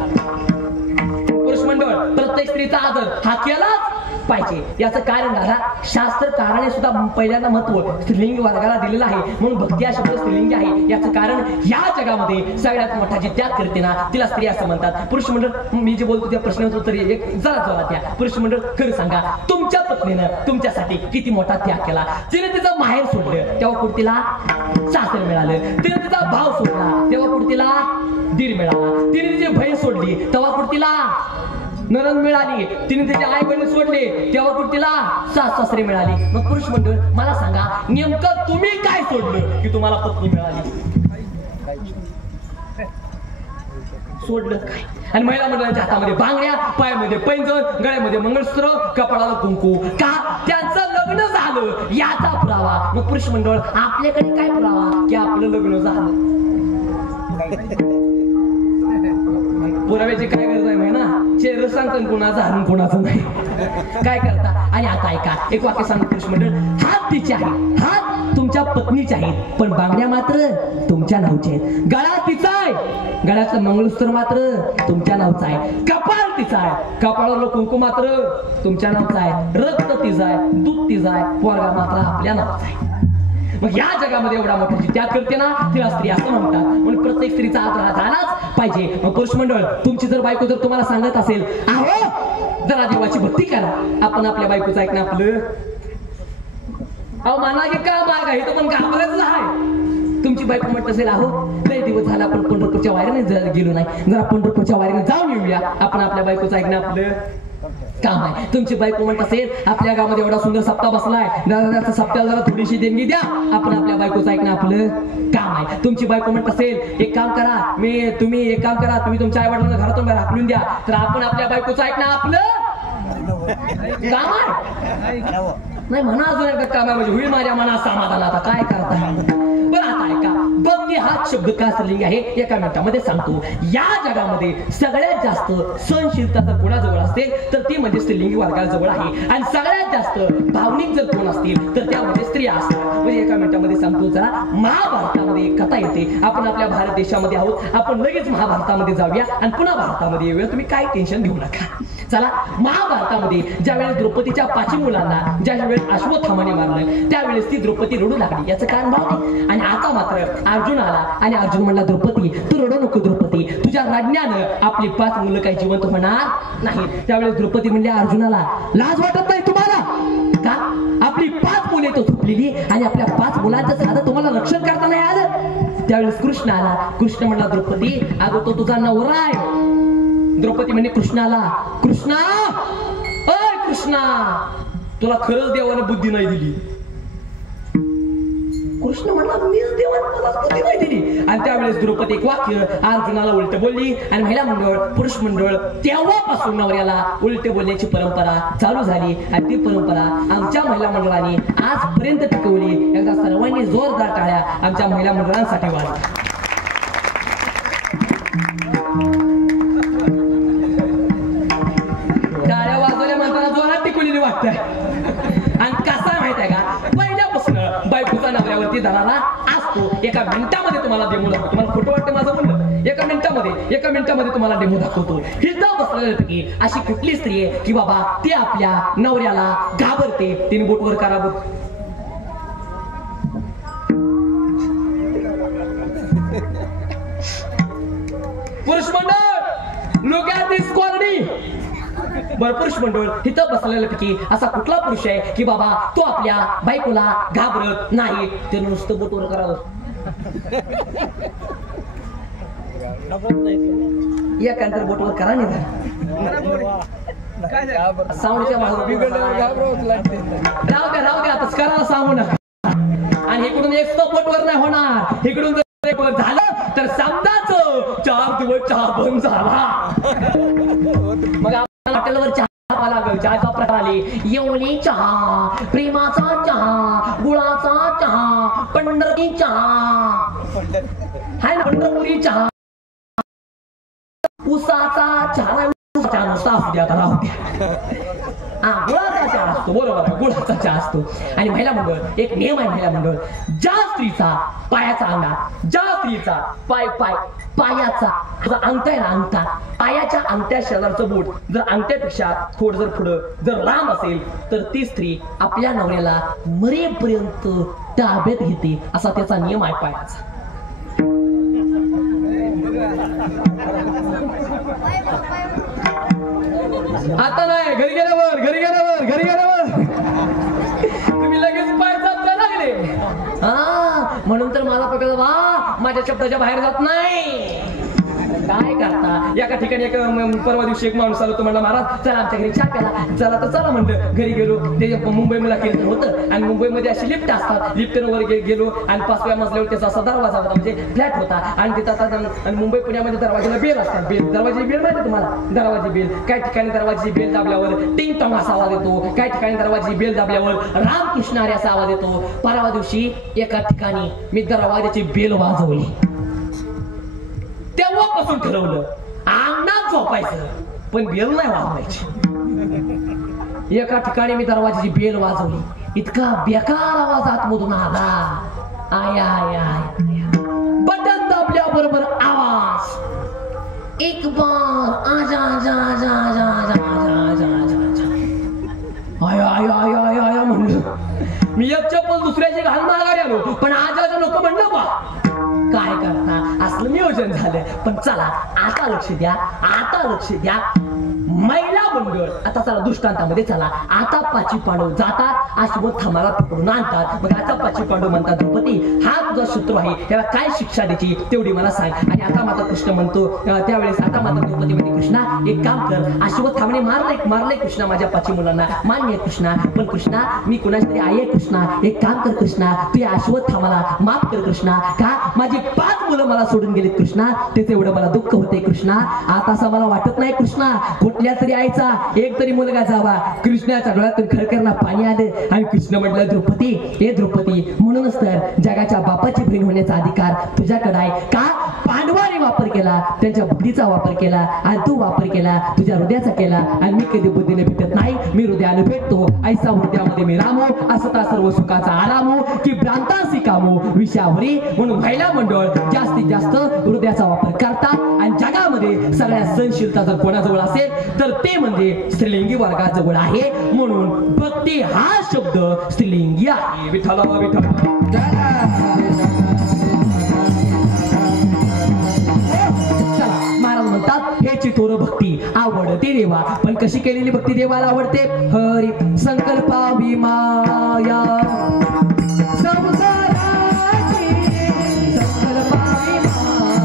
पुरुष मंडळ, प्रत्येक स्त्रीचा आदर हा केलाच पाहिजे. याचं कारण दादा शास्त्रकाराने सुद्धा पहिल्यांदा महत्व स्त्रीलिंगी वर्गाला दिलेलं आहे. म्हणून भक्ती हा शब्द स्त्रीलिंगी आहे. याचं कारण या जगामध्ये सगळ्यात मोठा जी त्याग करते ना तिला स्त्री असं म्हणतात. पुरुष मंडळ, मी जे बोलतो त्या प्रश्नाचं उत्तर एक जरा जोरात द्या. पुरुष मंडळ, खरं सांगा, तुमच्या पत्नीनं तुमच्यासाठी किती मोठा त्याग केला? तिने तिचं माहेर सोडलं तेव्हा कुठतीला सासर मिळालं. तिने तिचा भाव सोडला तेव्हा कुठतीला दीर मिळाला. तिने तिची बहीण सोडली तेव्हा कुठतीला नणंद मिळाली. तिने तिचे आई बहीण सोडले तेव्हा कुठतीला सास सासरे मिळाली. मग पुरुष मंडळ, मला सांगा, नेमकं तुम्ही काय सोडलं की तुम्हाला पत्नी मिळाली? सोडलं काय? आणि महिला मंडळाच्या हातामध्ये बांगड्या, पायामध्ये पैंजण, गळ्यामध्ये मंगळसूत्र, कपाळाला कुंकू. का? त्यांचं लग्न झालं याचा पुरावा. मग पुरुष मंडळ, आपल्याकडे काय पुरावा की आपलं लग्न झालं? पुराव्याची काय गरज आहे महिना? चेहरा सांगतो कोणाचा हरून कोणाचं नाही. काय करता? आणि आता ऐका, एक वाक्य सांगतो पुरुष मंडळ, हात तिचे आहे, हात तुमच्या पत्नीचे आहेत, पण बांगड्या मात्र तुमच्या नावचे आहेत. गळा तिचा आहे, गळ्यातलं मंगळसूत्र मात्र तुमच्या नावचं आहे. कपाळ तिचा आहे, कपाळावर कुंकू मात्र तुमच्या नावचं आहे. रक्त तिचं आहे, दूध तिचं आहे, पोरगा मात्र आपल्या नावाचा आहे. मग या जगामध्ये एवढा मोठा जी त्याग करते ना तिला स्त्री असं म्हणतात. म्हणून प्रत्येक स्त्रीचा आदर हा झालाच पाहिजे. मग पुरुष मंडळ, तुमची जर बायको जर तुम्हाला सांगत असेल, अहो जरा देवाची भक्ती करा, आपण आपल्या बायकोचं ऐकणं आपलं अहो माना की का मार्ग आहे तो पण घाबरायचं आहे. तुमची बायको म्हणत असेल, अहो लय दिवस झाला आपण पंढरपूरच्या वारीने गेलो नाही, जरा पंढरपूरच्या वारीने जाऊन येऊया, आपण आपल्या बायकोचं ऐकणं आपलं काम आहे. तुमची बायको म्हणत असेल, आपल्या गावामध्ये एवढा सुंदर सप्ताह बसलाय, जरा सप्त्याला जरा थोडीशी देणगी द्या, आपण आपल्या बायकोचं ऐकणं आपलं काम आहे. तुमची बायको म्हणत असेल, एक काम करा, तुम्ही एक काम करा, तुम्ही तुमच्या आई वडिलांना घरातून हाकलून द्या, तर आपण आपल्या बायकोचं ऐकणं आपलं काम आहे. नाही म्हणा अजून एकदा काम आहे, म्हणजे होईल माझ्या मनात समाधान. आता काय करता? बरं आता ऐका, भक्ती हा शब्द का स्त्रीलिंगी आहे एका मिनिटामध्ये सांगतो. या जगामध्ये सगळ्यात जास्त सहनशीलता जर कोणाजवळ असेल तर ती म्हणजे स्त्रीलिंगी वर्गाला जवळ आहे. आणि सगळ्यात जास्त भावनिक जर कोण असतील तर त्यामध्ये स्त्रिया असतात. म्हणजे एका मिनिटामध्ये सांगतो, जरा महाभारतामध्ये एक कथा येते. आपण आपल्या भारत देशामध्ये आहोत, आपण लगेच महाभारतामध्ये जाऊया आणि पुन्हा भारतामध्ये येऊया. तुम्ही काय टेन्शन घेऊ नका. चला, महाभारतामध्ये ज्यावेळेस द्रौपदीच्या 5 मुलांना ज्यावेळेस अश्वत्थामाने मारलं त्यावेळेस ती द्रौपदी रडू लागली. याचं कारण भावनिक. आणि आता मात्र अर्जुन आला आणि अर्जुन म्हणला, द्रौपदी तू रडू नको, द्रौपदी तुझ्या रडण्यानं आपली 5 मुलं काही जिवंत होणार नाही. त्यावेळेस द्रौपदी म्हणली अर्जुनाला, लाज वाटत नाही तुम्हाला? का आपली 5 मुले तो झोपलेली आणि आपल्या 5 मुलांचं साधं तुम्हाला रक्षण करता नाही आलं. त्यावेळेस कृष्ण आला. कृष्ण म्हणला द्रौपदी अगं तो तुझा नवरा आहे. द्रौपदी म्हणजे कृष्णाला कृष्णा अय कृष्णा तुला खरंच देवाने बुद्धी नाही दिली. कृष्ण म्हणला मीच देवाने मला बुद्धी नाही दिली. आणि त्यावेळेस द्रौपदी एक वाक्य अर्जुनाला उलट बोलली आणि महिला मंडळ पुरुष मंडळ तेव्हापासून नवऱ्याला उलट बोलण्याची परंपरा चालू झाली. आणि ती परंपरा आमच्या महिला मंडळाने आजपर्यंत टिकवली. एकदा सर्वांनी जोरदार टाळ्या आमच्या महिला मंडळांसाठी वाजवा. टाळ्या वाजवल्या म्हणताना जोरात टिकवलेली वाटतंय. आणि कसा माहित आहे का पहिल्यापासून बायकोचा नवऱ्यावरती धराला असतो. एका मिनिटामध्ये तुम्हाला डेमो दाखवतो. तुम्हाला खोटं वाटतं माझं म्हणलं. एका मिनिटामध्ये तुम्हाला डेमो दाखवतो. हिथं बसलेलं की अशी कुठली स्त्री आहे की बाबा ती आपल्या नवऱ्याला घाबरते. 3 बोटवर करा बघ. पुरुष मंडळ लोक बर पुरुष मंडळ तिथं बसलेलं की असा कुठला पुरुष आहे की बाबा तो आपल्या बायकोला घाबरत नाही. ते नुसतं बोटवर करावं. एकांतर बोटवर करा नाही साऊंडच्या राहू द्या आताच करायला सांगू नका. आणि इकडून एक बोटवर नाही होणार. इकडून जर झालं तर समजाच 4 दिवस चहा बंद झाला. मग हॉटेलवर चहा लागल. चहाचा प्रकार आले येवली चहा, प्रेमाचा चहा, गुळाचा चहा, पंढरपुरी चहा हाय ना, पंढरपुरी चहा, उसाचा चहा नुसता असू द्या. राहू द्या. गुळाचा चहा असतो. बरोबर आहे गुळाचा चहा असतो. आणि महिला मंडळ एक नियम आहे. महिला मंडळ ज्या स्त्रीचा पायाचा अंगठा, ज्या स्त्रीचा पायाचा अंगठा आहे ना अंगठा, पायाच्या अंगठ्या शेजारचं बोट जर अंगठ्यापेक्षा थोडं जर पुढं जर लांब असेल तर ती स्त्री आपल्या नवऱ्याला मरेपर्यंत ताब्यात घेते. असा त्याचा नियम आहे पायाचा. आता नाही घरी गेल्यावर तुम्ही लगेच पाय जात लागले. म्हणून तर मला पकडलं बा माझ्या शब्दाच्या बाहेर जात नाही. काय करता एका ठिकाणी परवा दिवशी एक माणूस आलो. तो म्हणला महाराज चला आमच्या घरी चहा प्याला. चला तर चला म्हणलं. घरी गेलो. ते मुंबई मला केलं होतं आणि मुंबईमध्ये अशी लिफ्ट असतात. लिफ्टवर गेलो आणि 5व्या मजल्यावर त्याचा असा दरवाजा होता म्हणजे फ्लॅट होता. आणि तिथं आता मुंबई पुण्यामध्ये दरवाजाला बेल असतात. बेल दरवाजाची बेल माहिती तुम्हाला. दरवाजी बेल काही ठिकाणी दरवाजाची बेल दाबल्यावर टिंग टॉंग असा आवाज येतो. काही ठिकाणी दरवाजाची बेल दाबल्यावर रामकृष्ण हरी असा आवाज येतो. परवा दिवशी एका ठिकाणी मी दरवाजाची बेल वाजवली. तेव्हापासून ठरवलं अंगणात झोपायचं पण बेल नाही वाजवायची. एका ठिकाणी मी दरवाजाची बेल वाजवली. इतका बेकार आवाज आतमधून आला. आय आय आय बटन दाबल्या बरोबर आवाज एक बार आजा आजा आजा आजा आजा आजा आजा I I I I I म्हणलं. मी एक चप्पल दुसऱ्याची घालून माघारी आलो पण आजाचा नको म्हणलं बा. काय करता असलं नियोजन झालं. पण चला आता लक्ष द्या. महिला मंडळ आता चला दृष्टांतामध्ये चला. आता 5 पांडव जातात अश्वत्थामाला पकडून आणतात. मग आता 5 पांडव म्हणतात द्रौपदी हा तुझा शत्रू आहे त्याला काय शिक्षा द्यायची तेवढी मला सांग. आणि आता माता कृष्ण म्हणतो त्यावेळेस आता माता द्रौपदी म्हणते कृष्णा एक काम कर. अश्वत्थामाने मारलंय कृष्णा माझ्या 5 मुलांना. मान्य कृष्णा पण कृष्णा मी कुणाची तरी आई आहे कृष्णा. एक काम कर कृष्णा तू या अश्वत्थामाला माफ कर कृष्णा. का माझी 5 मुलं मला सोडून गेलीत कृष्णा. त्याचं एवढं मला दुःख होते कृष्णा. आता असं मला वाटत नाही कृष्णा कुठल्या तरी आईचा एक तरी मुलगा जावा. कृष्णाच्या डोळ्यातून खळखळानं पाणी आलं. आणि कृष्ण म्हटलं द्रौपदी म्हणूनच तर जगाच्या बापाची बहीण होण्याचा अधिकार तुझ्याकडे आहे. का पांडवाने वापर केला त्यांच्या बुद्धीचा वापर केला आणि तू वापर केला तुझ्या हृदयाचा केला. आणि मी कधी बुद्धीने भेटत नाही मी हृदयाने भेटतो. ऐसा हृदयामध्ये मी रामो असता सर्व सुखाचा आरामो की भ्रांतासी कामो विषयावरी. म्हणून महिला मंडळ जास्तीत जास्त हृदयाचा वापर करतात. आणि जगामध्ये सगळ्यात सहनशीलता जर कोणाजवळ असेल तर ते म्हणजे स्त्रीलिंगी वर्गाजवळ आहे. म्हणून भक्ती हा शब्द स्त्रीलिंगी आहे. विठ्ठला महाराज म्हणतात हे घ्यायची थोर भक्ती आवडते देवा, पण कशी केलेली भक्ती देवाला आवडते? हरी संकल्पावी माया संसाराची, संकल्पावी माया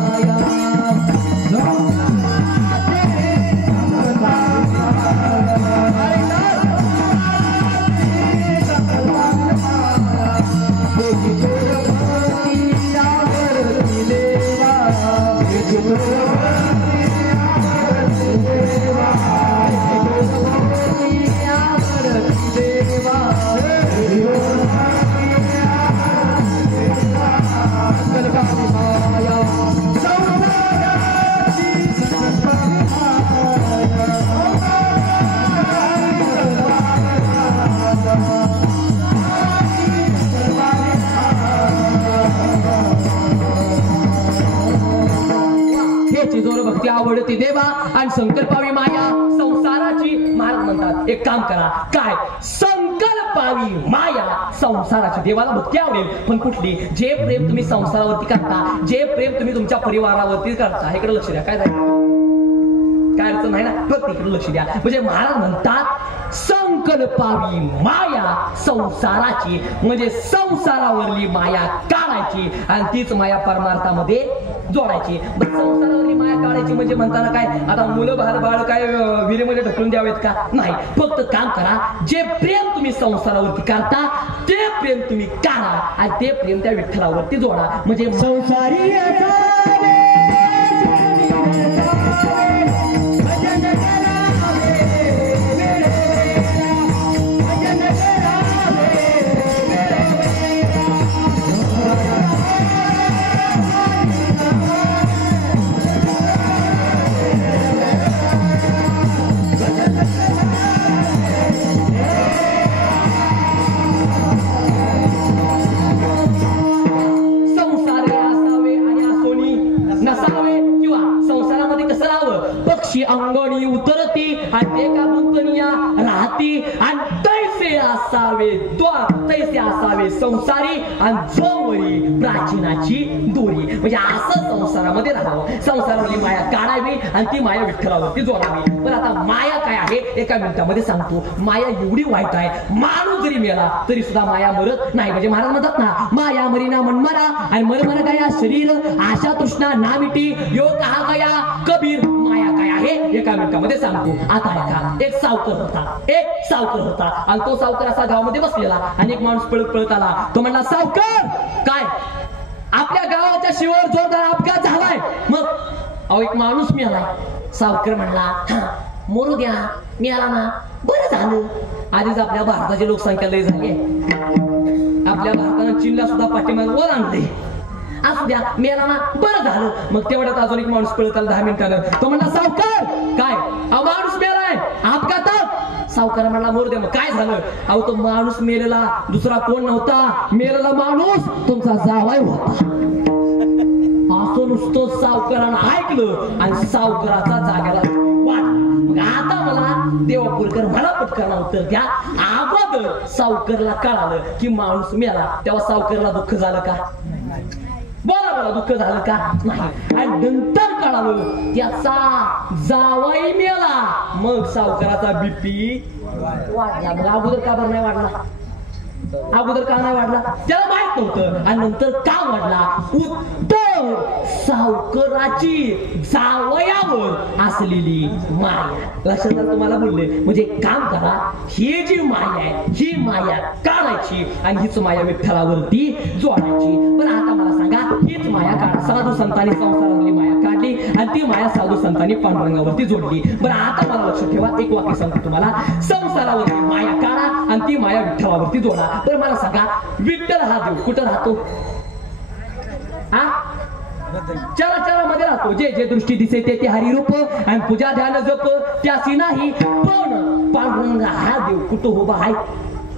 भक्ती आवडती देवा आणि संकल्पावी माया संसाराची. महाराज म्हणतात एक काम करा, काय? संकल्पावी माया संसाराची. देवाला भक्ती आवडेल, पण कुठली? जे प्रेम तुम्ही संसारावरती करता, जे प्रेम तुम्ही तुमच्या परिवारावरती करता. इकडे लक्ष द्या. काय काय अडचण नाही ना, फक्त इकडे लक्ष द्या. म्हणजे महाराज म्हणतात संकल्पावी माया संसाराची, म्हणजे संसारावरली माया काढायची आणि तीच माया परमार्थामध्ये जोडायची. संसारावरली माया काढायची म्हणजे म्हणताना काय? आता मुलं बाळ काय विहिरीमध्ये ढकलून द्यावेत का? नाही. फक्त काम करा, जे प्रेम तुम्ही संसारावरती करता ते प्रेम तुम्ही काढा आणि ते प्रेम त्या विठ्ठलावरती जोडा. म्हणजे संसारी अंगणी उतरती आणि ते का गुंतनिया राहती आणि तैसे असावे द्वार, तैसे असावे संसारी आणि जोवरी प्राचीनाची दोरी. म्हणजे असं संसारामध्ये राहावं, संसारावरली माया काढावी आणि ती माया विठ्ठलावरती जोडावी. पण आता माया काय आहे एका मिनिटामध्ये सांगतो. माया एवढी वाईट आहे, माणूस जरी मेला तरी सुद्धा माया मरत नाही. म्हणजे महाराज म्हणतात ना, माया मरीना मनमरा आणि मन गया शरीर, आशा तृष्णा ना मिटी, योग कहा गया कबीर. माया काय आहे एका मिनिटामध्ये सांगतो. आता ऐका. एक सावकर होता आणि तो सावकर असा गावामध्ये बसलेला आणि एक माणूस पळत पळत आला. तो म्हणला, सावकर काय आपल्या गावाच्या शिवार जोरदार अपघात झालाय. मग अहो एक माणूस मिळालाय. सावकर म्हणला, मरू द्या, मिळाला ना, बरं झालं. आधीच आपल्या भारताची लोकसंख्या लय झाली आहे, आपल्या भारतानं चीनला सुद्धा पाठीमागे वर आणले. असू द्या, मेला ना, बरं झालं. मग तेवढ्यात अजून एक माणूस पळत आला 10 मिनिटानं. तो म्हणला, सावकार काय माणूस मेलाय अपघातात. सावकार म्हणला, मोर दे. मग काय झालं? अहो तो माणूस मेलेला दुसरा कोण नव्हता, मेलेला माणूस तुमचा जावाई होता. असं नुसतं सावकारानं ऐकलं आणि सावकाराचा जागेला वाढला. मग आता मला देवापूरकर मला पटकन उत्तर द्या. अगोदर सावकारला कळालं की माणूस मेला, तेव्हा सावकारला दुःख झालं का? बोला दुःख झालं का? नाही. आणि नंतर कळालं त्याचा जावाई मेला, मग सावकाराचा बीपी वाढला. मग अगोदर का बरं नाही वाढला? अगोदर का नाही वाढला? त्याला माहित नव्हतं. आणि नंतर का वाढला? उत्तर सावकाराची जावयावर असलेली माया. लक्षात तुम्हाला बोलले. म्हणजे काम करा, ही जी माया आहे ही माया काढायची आणि हीच माया विठ्ठलावरती जोडायची. पण आता मला सांगा, हीच माया काढा. साधू संतांनी संसारावरली माया काढली आणि ती माया साधू संतांनी पांडुरंगावरती जोडली. बरं आता मला लक्षात ठेवा, एक वाक्य सांगतो तुम्हाला. संसारावरली माया काढा आणि ती माया विठ्ठलावरती जोडा. बरं मला सांगा, विठ्ठल हा देव कुठं राहतो? चराचरामध्ये राहतो. जे जे दृष्टी दिसे ते हरिरूप आणि पूजा ध्यान जप त्यासी नाही. पण पांडुरंग हा देव कुठं उभा आहे?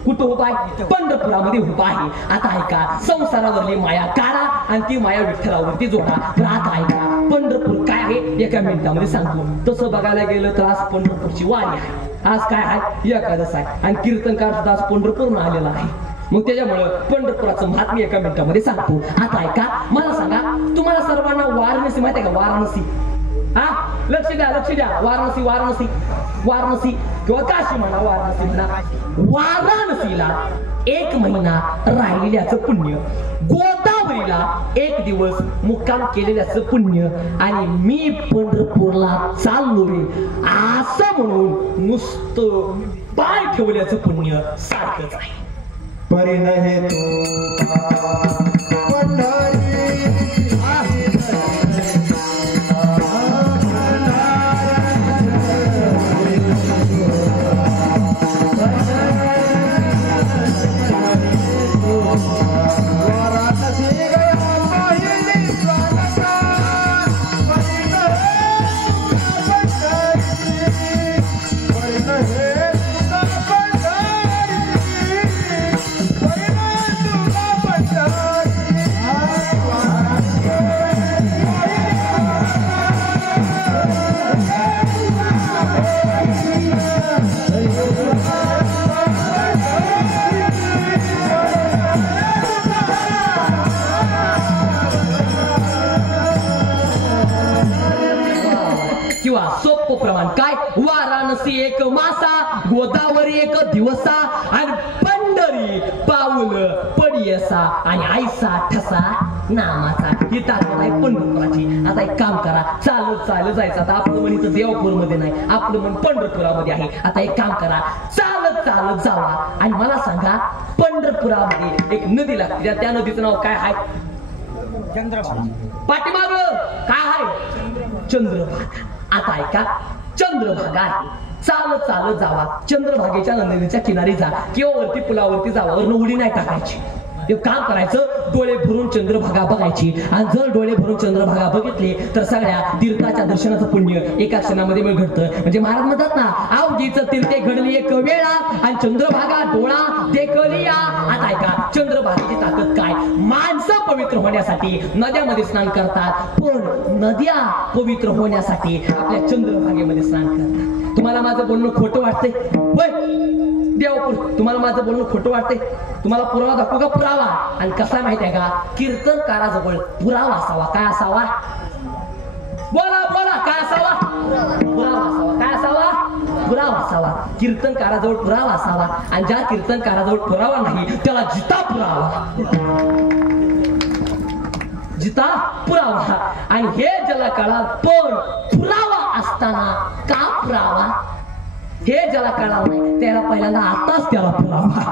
कुठं उभा आहे? पंढरपुरामध्ये उभा आहे. आता ऐका, संसारावरली माया काढा आणि ती माया विठ्ठलावरती जोडा. पण आता ऐका, पंढरपूर काय आहे एका मिनिटामध्ये सांगतो. तसं बघायला गेलं तर आज पंढरपूरची वारी आहे. आज काय आहे? एकादश आहे आणि कीर्तनकार सुद्धा आज पंढरपूरहून आलेला आहे. मग त्याच्यामुळं पंढरपुराचं महात्म्य एका मिनिटामध्ये सांगतो. आता ऐका, मला सांगा, तुम्हाला सर्वांना वाराणसी माहिती आहे का? वाराणसी लक्ष द्या लक्ष द्या. वाराणसी वाराणसी वाराणसी किंवा काशी म्हणा, वाराणसी म्हणा. वाराणसीला 1 महिना राहिलेल्याचं पुण्य, गोदावरीला 1 दिवस मुक्काम केलेल्याचं पुण्य, आणि मी पंढरपूरला चाललोय असं म्हणून नुसतं पाय ठेवल्याचं पुण्य सारखंच आहे. परिण हे किंवा सोपं प्रमाण काय, वाराणसी 1 मासा, गोदावरी 1 दिवसा, आणि पंढरी पाऊल पडियसा, आणि आईसा ठसा नामाचा. ही ताकद आहे पंढरपुराची. आता एक काम करा, चालत चालत जायचं. आता आपलं मन इथं देवपूर मध्ये नाही, आपलं मन पंढरपुरामध्ये आहे. आता एक काम करा, चालत चालत जावा आणि मला सांगा, पंढरपुरामध्ये एक नदी लागते, त्या नदीचं नाव काय आहे? चंद्रभागा. पाठीमाग काय आहे? चंद्रभागा. आता ऐका, चंद्रभागा आहे. चालत चालत जावा, चंद्रभागेच्या नदीच्या किनारी जा किंवा वरती पुलावरती जावा. उडी नाही टाकायची. एक काम करायचं, डोळे भरून चंद्रभागा बघायची, आणि जर डोळे भरून चंद्रभागा बघितले तर सगळ्या तीर्थाच्या दर्शनाचं पुण्य एका क्षणामध्ये मिळ घडतं. म्हणजे महाराज म्हणतात ना, अवघीचं तीर्थे घडली 1 वेळा, आणि चंद्रभागा डोळा देखलिया. आता ऐका, चंद्रभागेची ताकद काय, माणसं पवित्र होण्यासाठी नद्यामध्ये स्नान करतात, पण नद्या पवित्र होण्यासाठी आपल्या चंद्रभागेमध्ये स्नान करतात. तुम्हाला माझं बोलणं खोटं वाटतंय? होय देवपूर, तुम्हाला माझं बोलणं खोटं वाटतंय? तुम्हाला पुरावा दाखवू का? पुरावा. आणि कसा माहितीये का, कीर्तनकाराजवळ पुरावा असावा. काय असावा? बोला बोला, काय असावा? पुरावा असावा. काय असावा? पुरावा असावा. कीर्तनकाराजवळ पुरावा असावा, आणि ज्या कीर्तनकाराजवळ पुरावा नाही त्याला जिता पुरावा. जिता पुरावा. आणि हे ज्याला कळाल, पण पुरावा असताना का पुरावा हे ज्याला कळालं नाही त्याला पहिल्यांदा आताच त्याला पुरावा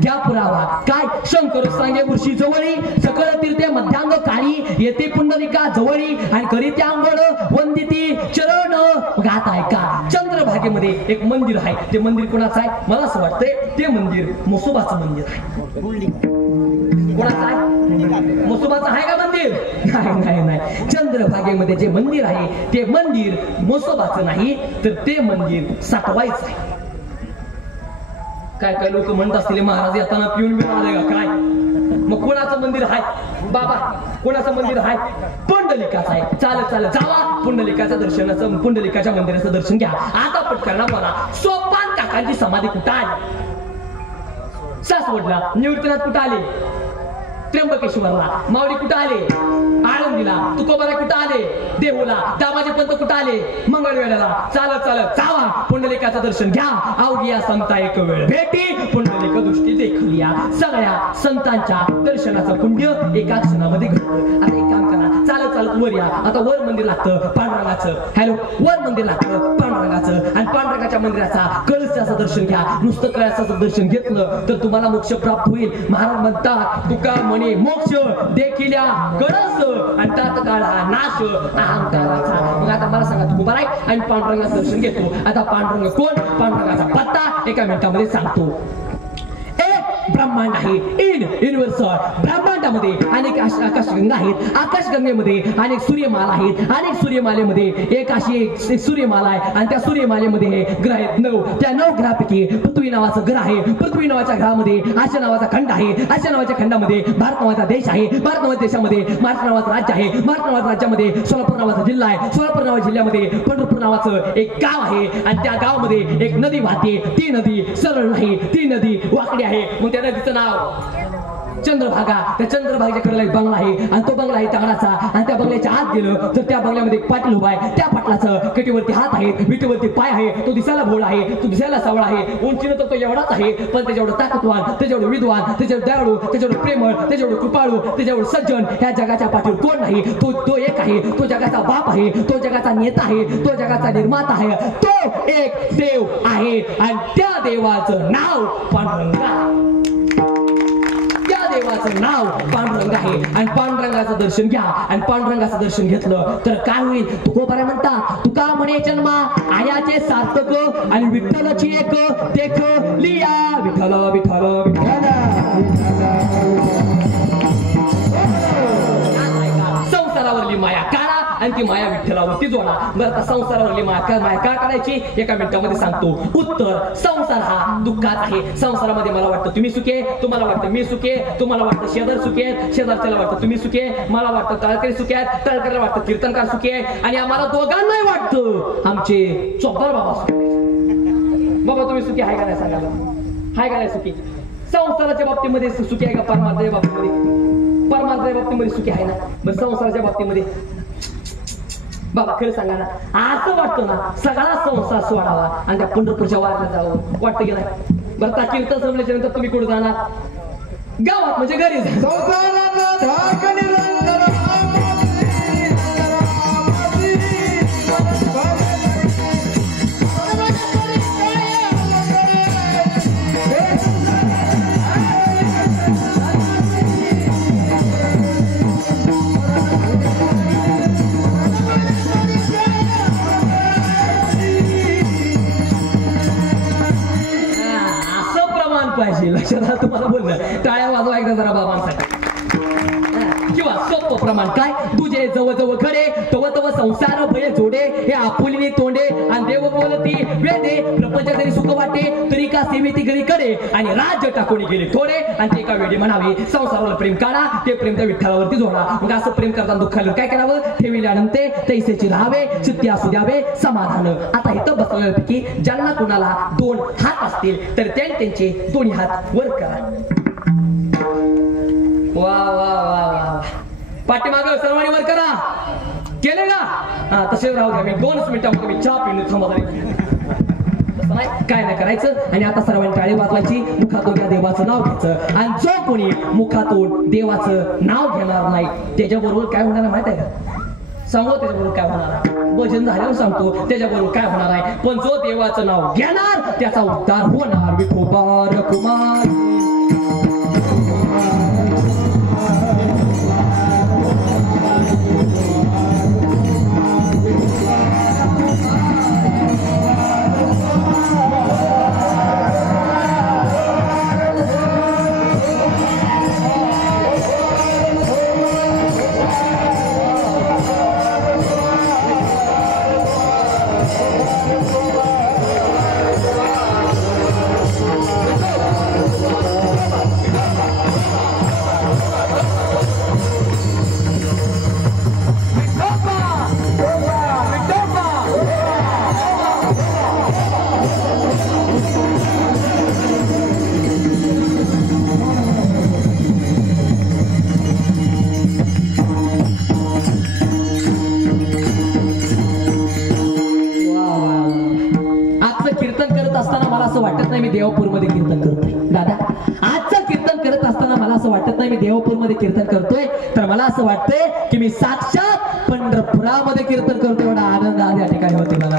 घ्या. पुरावा काय, शंकर सांगे ऋषी जवळी, सकळ तीर्थे मध्यांग काळी, येते पुंडलिका जवळी, आणि करीते आंघोळ वंदिती चरण. गात ऐका, चंद्रभागेमध्ये एक मंदिर आहे. ते मंदिर कोणाचं आहे? मला असं वाटतंय ते मंदिर म्हसोबाचं मंदिर आहे. कोणाचं आहे? म्हसोबाचं आहे का मंदिर? नाही नाही नाही. चंद्रभागेमध्ये जे मंदिर आहे ते मंदिर म्हसोबाचं नाही, तर ते मंदिर साठवायचं आहे. काय काय लोक म्हणत असतील, महाराज येताना पिऊन मिळाले का काय? मग कोणाचं मंदिर आहे? बाबा कोणाचं मंदिर आहे? पुंडलिकाचं आहे. चालत चालत जावा, पुंडलिकाच्या दर्शनाचं, पुंडलिकाच्या मंदिराचं दर्शन घ्या. आता पटकन मला सोपान काकांची समाधी कुठं आली? सासवडला. निवृत्तीनाथ कुठं आले? त्र्यंबकेश्वरला. माऊली कुठं आले? आळंदीला. तुकोबारा कुठं आले? देहूला. दामाजी पंत कुठं आले? मंगळवेढ्याला. चालत चालत जावा, पुंडलिकाचं दर्शन घ्या. अवघिया संता 1 वेळ भेटी, पुंडलिक दृष्टी देखलिया. सगळ्या संतांच्या दर्शनाचं पुण्य एका क्षणामध्ये घडतं. आता एक काम करा, चालत चालत वर या. आता वर मंदिर लागतं पांडुरंगाचं. हॅलो, वर मंदिर लागतं पांडुरंगाचं, आणि पांडुरंगाच्या मंदिराचा कळसाचं दर्शन घ्या. नुसतं कळसाचं दर्शन घेतलं तर तुम्हाला मोक्ष प्राप्त होईल. महाराज म्हणतात, तुका म्हणे मोक्ष देखिल्या कळस, आणि त्यात काळा नाश अहंकाराचा. मग आता मला सांगा, तू बराय आणि पांडुरंगाचं दर्शन घेतो. आता पांडुरंग कोण? पांडुरंगाचा पत्ता एका मिनिटामध्ये सांगतो. ब्रह्मांड आहे, युनिव्हर्सल. ब्रह्मांडामध्ये अनेक आकाशगंगा आहेत. आकाशगंगेमध्ये अनेक सूर्यमाला आहेत. अनेक सूर्यमालेमध्ये एक अशी एक सूर्यमाला आहे, आणि त्या सूर्यमालेमध्ये हे ग्रह आहेत 9. त्या 9 ग्रहापैकी पृथ्वी नावाचं ग्रह आहे. पृथ्वी नावाच्या ग्रहामध्ये आशा नावाचा खंड आहे. आशा नावाच्या खंडामध्ये भारत नावाचा देश आहे. भारत नावाच्या देशामध्ये महाराष्ट्र नावाचं राज्य आहे. महाराष्ट्र नावाच्या राज्यामध्ये सोलापूर नावाचा जिल्हा आहे. सोलापूर नावाच्या जिल्ह्यामध्ये पंढरपूर नावाचं एक गाव आहे, आणि त्या गावामध्ये एक नदी वाहते. ती नदी सरळ नाही, ती नदी वाकडी आहे. मग त्या नदीचं नाव चंद्रभागा, त्या चंद्रभागेच्या कडेला एक बंगला आहे आणि तो बंगला आहे दगडाचा आणि त्या बंगल्याच्या आत गेलं तर त्या बंगल्यामध्ये एक पाटील उभा आहे. त्या पाटलाचं कटीवरती हात आहे, विटेवरती पाय आहे, तो दिसायला भोळा आहे, तो दिसायला सावळा आहे, उंचीनं तर तो एवढाच आहे पण त्याच्यावर ताकदवान, त्याच्यावर विद्वान, त्याच्यावर दयाळू, त्याच्यावर प्रेमळ, त्याच्यावर कृपाळू, त्याच्यावर सज्जन ह्या जगाच्या पाठीवर कोण नाही. तो एक आहे, तो जगाचा बाप आहे, तो जगाचा नेता आहे, तो जगाचा निर्माता आहे, तो एक देव आहे आणि त्या देवाचं नाव पांडुरंगा. त्या देवाचं नाव पांडुरंग आहे आणि पांडुरंगाचं दर्शन घ्या आणि पांडुरंगाचं दर्शन घेतलं तर काय होईल. तुकोबारा म्हणता तुका म्हणे जन्मा आयाचे सार्थक आणि विठ्ठलची एक देख लिया. विठ्ठल विठ्ठल विठ्ठल संसारावरली माया काढा आणि ती माया विठ्ठलावरती जोडा. बरं आता संसारावरली माया का काढायची एका मिनिटामध्ये सांगतो. उत्तर, संसार हा दुःखात आहे. संसारामध्ये मला वाटतं तुम्ही सुखे, तुम्हाला वाटतं मी सुखे, तुम्हाला वाटतं शेजार सुखे आहेत, शेजारच्याला वाटतं तुम्ही सुखे, मला वाटतं तळकरी सुखे आहेत, तळकरीला वाटतं कीर्तनकार सुखे आहे आणि आम्हाला दोघांनाही वाटतं आमचे चोपर बाबा सुखे. बाबा तुम्ही सुखी आहे का नाही सांगायला, आहे का नाही सुखी. संसाराच्या बाबतीमध्ये सुखी आहे का परमार्थाच्या बाबतीमध्ये, परमार्थाच्या बाबतीमध्ये सुखी आहे ना. बरं संसाराच्या बाबतीमध्ये बाबा खरं सांगा ना, असं वाटतं ना सगळा संसार सोडावा आणि त्या पंढरपूरच्या वारला जावं वाटतं की नाही. बरं त्या कीर्तन संपल्याच्या नंतर तुम्ही कुठे जाणार, गावात म्हणजे घरी पाहिजे. लक्षात तुम्हाला बोललं टाळ्या वाजवा एकदा जरा बाबांसाठी. किंवा सोपं प्रमाण काय, तुझे जवळ जवळ खरे तव तव संसार भय जोडे हे आपुलीने तोंडे आणि देव बोलती वेदे प्रपंच जरी सुख वाटे तरी का सेवेती घरी कडे आणि राज्य टाकून गेले थोडे आणि ते एका वेळी म्हणावे संसारावर प्रेम काढा, ते प्रेम त्या विठ्ठलावरती जोडा. मग असं प्रेम करताना दुःखाला काय करावं, ठेविल्यानंतर तैसेची राहावे, चित्ती असू द्यावे समाधान. आता इथं बसलेल्यापैकी ज्यांना कुणाला दोन हात असतील तर त्यांचे दोन्ही हात वर करा. वा वा वा वा, पाठीमाग सर्वांनी वर करा. केले ना, हा तसेच राहू द्या. मी 2 मिनिटांमध्ये मी चहा पिऊन थांबा नाही, काय नाही करायचं. आणि आता सर्वांनी टाळी वाजवायची, मुखातून त्या देवाचं नाव घ्यायचं आणि जो कोणी मुखातून देवाचं नाव घेणार नाही त्याच्याबरोबर काय होणार आहे माहित आहे का, सांगू त्याच्याबरोबर काय होणार आहे. भजन झाल्यावर सांगतो त्याच्याबरोबर काय होणार आहे. पण जो देवाचं नाव घेणार त्याचा उद्धार होणार. विठोबा रखुमार मी देवपूरमध्ये कीर्तन करतोय. दादा आजचं कीर्तन करत असताना मला असं वाटत नाही मी देवपूरमध्ये कीर्तन करतोय, तर मला असं वाटतंय की मी साक्षात पंढरपुरामध्ये कीर्तन करतोय. एवढा आनंद आज या ठिकाणी होते मला.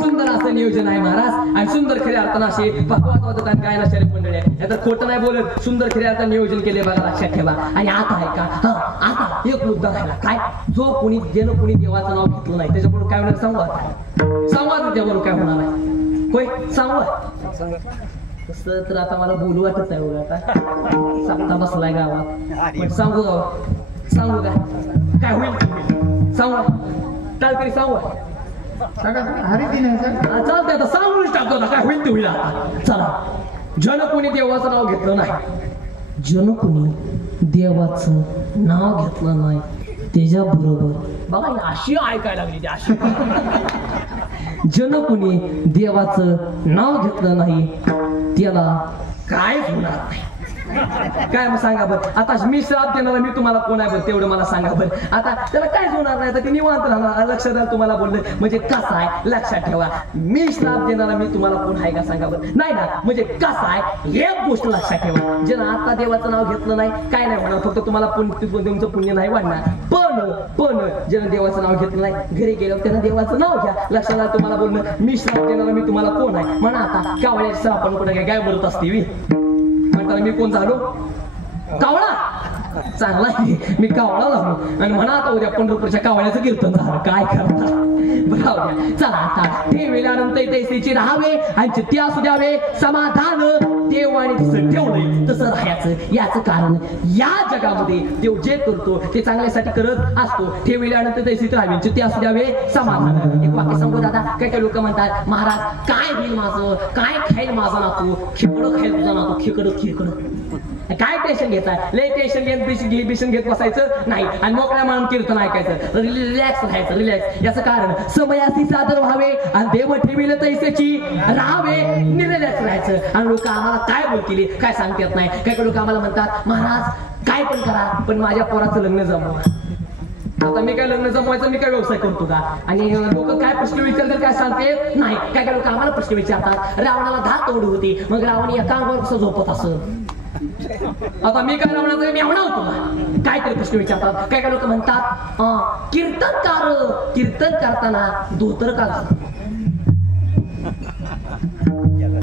सुंदर असं नियोजन आहे महाराज आणि सुंदर खऱ्या अर्थानं असे पकवात वाजत आणि गायला शरीर मंडळी आहे. यात खोटं नाही बोलत, सुंदर खऱ्या अर्थानं नियोजन केले बघा, लक्षात ठेवा. आणि आता आहे का, हा आता एक मुद्दा राहिला काय, जो कोणी ज्यानं कोणी देवाचं नाव घेतलं नाही त्याच्याबरोबर काय होणार सांगू. आता सांगू त्याबरोबर काय होणार आहे होय सांगू. तसं तर आता मला बोलू वाटत नाही बघा, आता सप्ताह बसलाय गावात पण सांगू सांगू काय होईल सांगू तरी सांगू चालतंय आता सांगूनच टाकतो काय होईल ते होईल. आता चला, जन कोणी देवाचं नाव घेतलं नाही, जन कोणी देवाचं नाव घेतलं नाही त्याच्या बरोबर बघा अशी ऐकायला लागली ती अशी. जन कोणी देवाचं नाव घेतलं नाही त्याला काय होणार नाही. काय मग सांगा बरं. आता मी श्राप देणारा मी तुम्हाला कोण आहे बरं तेवढं मला सांगा बरं. आता त्याला काहीच होणार नाही, तर ते निवांत राहणार. लक्षात द्या तुम्हाला बोललं म्हणजे कसं आहे लक्षात ठेवा. मी श्राप देणारा मी तुम्हाला कोण आहे का सांगा बरं. नाही ना, म्हणजे कसं आहे एक गोष्ट लक्षात ठेवा. ज्यानं आता देवाचं नाव घेतलं नाही काय नाही म्हणणार, फक्त तुम्हाला तुमचं पुण्य नाही वाढणार. पण ज्यानं देवाचं नाव घेतलं नाही घरी गेल्यावर त्यानं देवाचं नाव घ्या. लक्षात द्या तुम्हाला बोलणं मी श्राप देणारा मी तुम्हाला कोण आहे म्हणा. आता कावळ्या श्रापानं कुठे काय बोलत असते म्हणताना मी कोण झालो कावळा. चांगला मी कावळा झालो आणि म्हणा आता उद्या पंढरपूरच्या कावळ्याचं कीर्तन झालं काय करणार. बघा चला आता ठेवल्यानंतर तैसेची राहावे आणि चित्ती असू द्यावे समाधान. देव आणि तसं ठेवलंय तसं राहायचं. याचं कारण या जगामध्ये देव जे करतो ते चांगल्यासाठी करत असतो. ठेवल्यानंतर तैसेच राहावे चित्ती असू द्यावे समाधान. एक वाक्य सांगू दादा. काय काय लोक म्हणतात महाराज काय होईल माझं काय खाईल माझा नातू. खेकडं खाईल तुझा नातू. खेकडं काय टेन्शन घेताय. लय टेन्शन घेत बसायचं नाही आणि मोकळ्या म्हणून कीर्तन ऐकायचं. रिलॅक्स राहायचं रिलॅक्स. याचं कारण समयासी सादर व्हावे आणि देव ठेविल तैसेची राहावे. रिलॅक्स राहायचं. आणि लोक आम्हाला काय बोलतील काय सांगता येत नाही. काही लोक आम्हाला म्हणतात महाराज काय पण करा पण माझ्या पोराचं लग्न जमवा. आता मी काय लग्न जमवायचं मी काय व्यवसाय करतो का. आणि लोक काय प्रश्न विचारतात काय सांगते नाही. काय लोक आम्हाला प्रश्न विचारतात रावणाला 10 तोड होती मग रावण एका अंगावर कसं झोपत असं. आता मी काय रावणाचा मी आवडा होतो काय तरी प्रश्न विचारतात. काय लोक म्हणतात कीर्तन करताना धोतर का घालतो.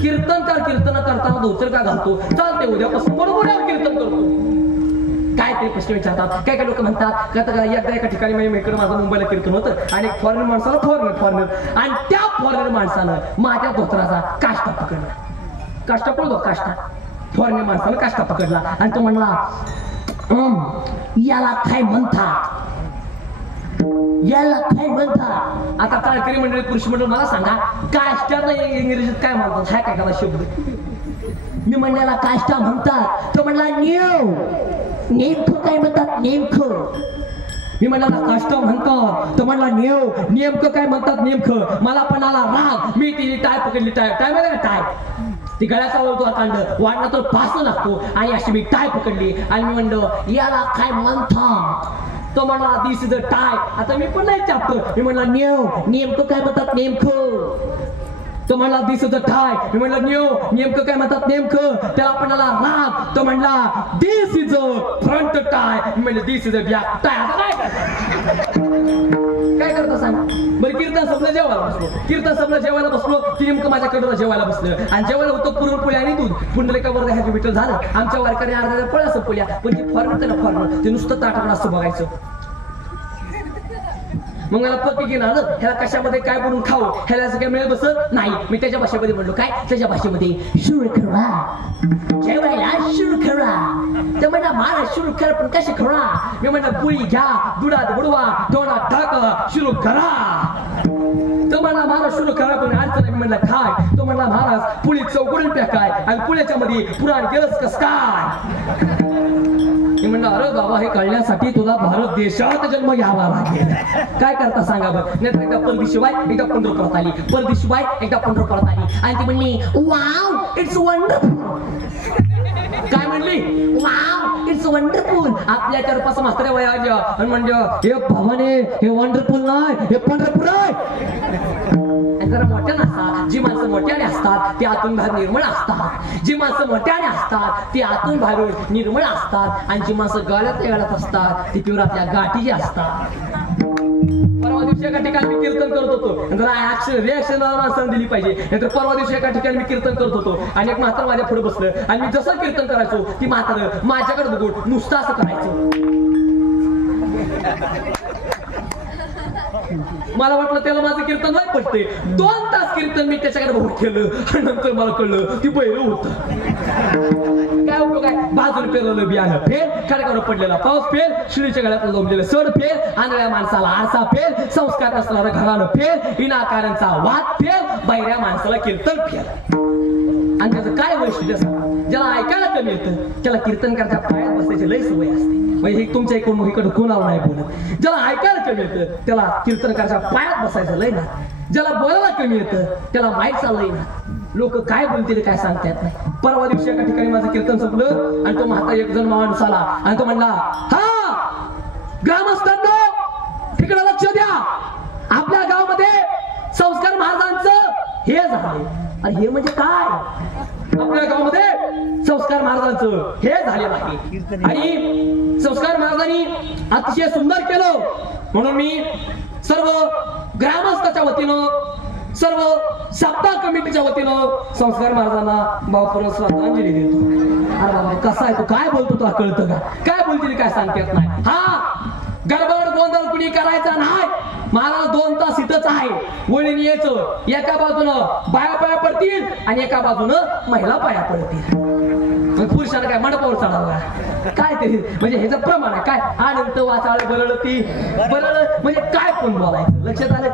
कीर्तन करताना धोतर का घालतो. चालते उद्यापासून बरोबर कीर्तन करतो. काय तरी प्रश्न विचारतात. काय लोक म्हणतात एकदा एका ठिकाणी इकडे माझं मुंबईला कीर्तन होतं आणि एक फॉरेन माणसाला फॉरेनर आणि त्या फॉरेनर माणसानं माझ्या धोतराचा काष्टा पकडला. काष्टा पडतो काष्टा. फॉरेन माणसानं काष्टा पकडला आणि तो म्हणला याला काय म्हणतात. आता टाळकरी मंडळी पुरुष मंडळ मला सांगा काष्टाला इंग्रजीत काय म्हणतात. हाय काय शब्द मी म्हणल्याला काष्टा म्हणतात. तो म्हणला नेमकं काय म्हणतात नेमकं. मी म्हणला काष्टा म्हणतात. तो म्हणला नेमकं काय म्हणतात नेमकं. मला पण आला राग. मी तिने टाय पकडली. टाय माहिती टाय ती गळ्याचा वळतो कांड वाढला तर फास लागतो आणि अशी मी टाय पकडली आणि मी म्हणलं याला काय म्हणतात. तो म्हणला दिस इज अ टाय. आता मी पण नाही चापतो. मी म्हणला नेमकं काय म्हणतात नेमकं. तो म्हणला दिस इज अ टाय. मी म्हणलं नेमकं काय म्हणतात नेमकं. त्याला पण आला राग. तो म्हणला दिस इज अ फ्रंट टाय. मी म्हणलं दिस इज अ बॅक टाय. आता काय करता सांग बरं. कीर्तन संपलं जेवायला बसलो की नेमकं माझ्या कडूला जेवायला बसलं आणि जेवायला होतं पुरणपोळी आणि दूध. पुंडलिकावर ह्याचं विठ्ठल झालं. आमच्या वारकरी अर्धा पोळ्या संपल्या पण ते फॉर्मर ते नुसतं ताटाकडे असं बघायचं. मग मला पक्की घेणार ह्याला कशामध्ये काय बनवून खाऊ ह्याला असं काय मिळत बसत नाही. मी त्याच्या भाषेमध्ये म्हणलो काय त्याच्या भाषेमध्ये शुरू करा जेवायला शुरू करा. तर म्हणा मला शुरू करा पण कसे खरा. मी म्हणलं पुळी घ्या दुधात बुडवा तोंडात टाका सुरू करा. तो म्हणला महाराज सुरू करा पण अडचण मी म्हणलं काय. तो म्हणला महाराज पुळी चौकडून टाकाय आणि पुण्याच्या मध्ये पुराण गेलंच कस काय. मी म्हणलं अरे बाबा हे कळण्यासाठी तुला भारत देशात जन्म घ्यावा लागेल. काय करता सांगा बरं. नाही तर एकदा परदेशिवाय एकदा पंढरपुरात आली. परदेशिवाय एकदा पंढरपुरात आली आणि ती म्हणली वाव इट्स वंडरफुल. काय म्हणली वाव इट्स वंडरफुल. आपल्या 4-5 म्हाताऱ्या वया आल्या आणि म्हणजे हे भवाने हे वंडरफुल नाही हे पंढरपूर आहे. जरा मोठ्याने असतात. जी माणसं मोठ्याने असतात ते आतून बाहेर निर्मळ असतात. जी माणसं मोठ्याने असतात ते आतून बाहेर निर्मळ असतात आणि जी माणसं गळ्यात असतात ती पिवरातल्या गाठी असतात. परवा दिवशी एका ठिकाणी मी कीर्तन करत होतो. जरा रिॲक्शन माणसाने दिली पाहिजे. नंतर परवा दिवशी एका ठिकाणी मी कीर्तन करत होतो आणि एक म्हातार माझ्या पुढे बसलं आणि मी जसं कीर्तन करायचो ती म्हातार माझ्याकडे बघून नुसतं असं करायचं. मला वाटलं त्याला माझं कीर्तन नाही पटते. 2 तास कीर्तन मी त्याच्याकडे बघून केलं आणि नंतर मला कळलं ती बैल होत. काय उपयोग आहे. बाजून पेरलेलं बियाणं फेल. खडकावर पडलेला पाऊस फेल. शिडीच्या गळ्यात लोंबलेलं सड फेल. आंधळ्या माणसाला आरसा फेल. संस्कार असणारं घरानं फेल. विनाकारांचा वाद फेल. बैऱ्या माणसाला कीर्तन फेल. आणि त्याचं काय वैशिष्ट्य असतं. ज्याला ऐकायला कमी येतं त्याला कीर्तन करायच्या पायात बसायची लय सवय असते. म्हणजे हे तुमच्या इकडे कोणाला नाही बोलत. ज्याला ऐकायला कमी येतं त्याला कीर्तन करायच्या पायात बसायचं लय ना. ज्याला बोलायला कमी येतं त्याला माईकचा लय ना. लोक काय बोलतील काय सांगता येत नाही. परवा दिवशी एका ठिकाणी माझं कीर्तन संपलं आणि तो म्हातारा एक जण माणूस आला आणि तो म्हणला, हा ग्रामस्थांनो तिकडे लक्ष द्या, आपल्या गावामध्ये संस्कार महाराजांचं हे झाले. आणि हे म्हणजे काय? आपल्या गावामध्ये संस्कार महाराजांचं हे झालेलं आहे आणि संस्कार महाराजांनी अतिशय सुंदर केलं. म्हणून मी सर्व ग्रामस्थाच्या वतीनं, सर्व सप्ताह कमिटीच्या वतीनं संस्कार महाराजांना भावपूर्ण श्रद्धांजली देतो. अरे बाबा कसा आहे तो, काय बोलतो तुला कळतं का? काय बोलतील काय सांगता येत नाही. हा गडबड गोंधळ कुणी करायचा नाही. महाराज 2 तास इथंच आहे, वळीने यायचं. एका बाजूनं बाया पाया पडतील आणि एका बाजूनं महिला पाया पडतील. पुरुषाला काय मंडपावर चढावं काय तरी, म्हणजे ह्याचं प्रमाण आहे. काय अनंत वाचाळ बरळती बरळ म्हणजे काय पण बोलायचं. लक्षात आलं?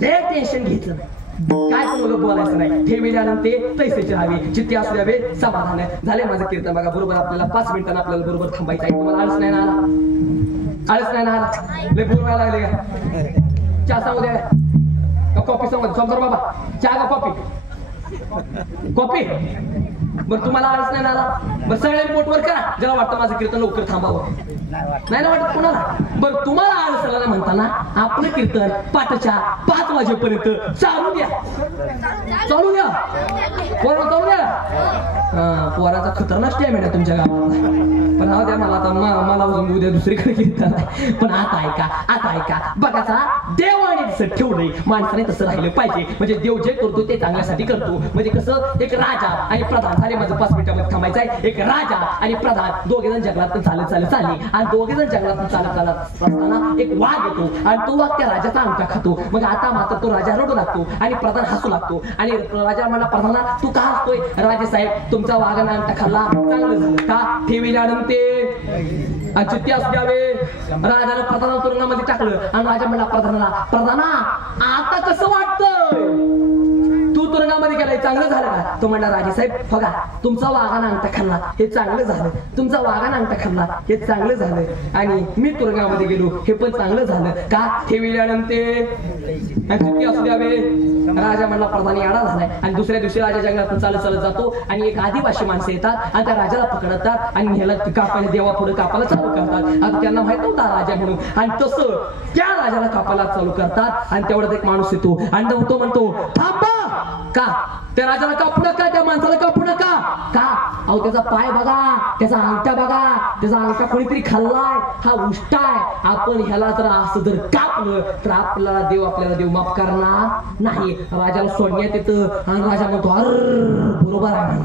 लय टेन्शन घ्यायचं नाही, काय पण बघ बोलायचं नाही. ठेवील्यानंतर ते तैसेचे राहावे, चित्ते असू द्यावे, समाधान झाले. माझं कीर्तन बघा बरोबर आपल्याला 5 मिनिटांना आपल्याला बरोबर थांबायचं आहे. तुम्हाला आळस नाही ना आला? आळस नाही ना आला? लय बोलवायला लागले का? चहा सांगू द्या का कॉफी सांगू? समजा बाबा चहा का कॉफी? कॉफी. बरं तुम्हाला आळस नाही ना आला? बरं सगळ्यांनी पोटवर करा, जेव्हा वाटतं माझं कीर्तन लवकर थांबावं. नाही ना वाटत कुणाला? बरं तुम्हाला आळस आला म्हणताना आपलं कीर्तन पाठच्या 5 वाजेपर्यंत चालू द्या. चालू द्या पोरा, चालू द्या. पोराचा खतरनाक स्टॅमिना आहे तुमच्या गावात. पण हा द्या मला आता, मला उद्या दुसरीकडे कीर्तन आहे. पण आता ऐका, आता ऐका. बघाचा देवाने तसं ठेवलंय, माणसाने तसं राहिलं पाहिजे. म्हणजे देव जे करतो ते चांगल्यासाठी करतो. म्हणजे कसं, एक राजा आणि प्रधान झाले. माझं 5 मिनिटामध्ये थांबायचं आहे. एक राजा आणि प्रधान दोघे जण जंगलात चालत चालले आणि दोघे जण जंगलात चालत असताना एक वाघ येतो आणि तो वाघ त्या राजाचा अंगठा खातो. मग आता मात्र तो राजा रडू लागतो आणि प्रधान हसू लागतो. आणि राजा म्हणला प्रधाना, तू का हसतोय? राजे साहेब तुमचा वाघानं अंगठा खाल्ला, चांगलं झालं का? ठेवील्यानंतर चित्ते असू द्यावे. राजानं प्रधानाला तुरुंगामध्ये टाकलं आणि राजा म्हणला प्रधानाला, प्रधाना आता कसं वाटतंय? तू तुरुंगामध्ये गेलाय, चांगलं झालं का? तो म्हणला राजे साहेब बघा, तुमचा वाघानं अंगठा खाल्ला हे चांगलं झालं, तुमचा वाघानं अंगठा खाल्ला हे चांगलं झालं आणि मी तुरुंगामध्ये गेलो हे पण चांगलं झालं का? ठेवील्यानंतर चित्ते असू द्यावे. राजा म्हणला प्रधान येडा झालाय. आणि दुसऱ्या दिवशी राजा जंगलातून चालत जातो आणि एक आदिवासी माणसं येतात आणि त्या राजाला पकडतात आणि ह्याला कापायला, देवा पुढे कापायला चालू करतात. आता त्यांना माहित नव्हता राजा म्हणून, आणि तसं त्या राजाला कापायला चालू करतात. आणि तेवढ्यात एक माणूस येतो आणि तो म्हणतो थांबा. का? त्या राजाला कापू नका, त्या माणसाला कापू नका. का? अहो त्याचा पाय बघा, त्याचा अंगठा बघा, त्याचा अंगठा कोणीतरी खाल्लाय, हा उष्ट आहे. आपण ह्याला जर असं जर कापलं तर आपल्याला देव माफ करणार नाही. राजाला सोडण्यात येतं आणि राजा म्हणतो अर बरोबर आहे.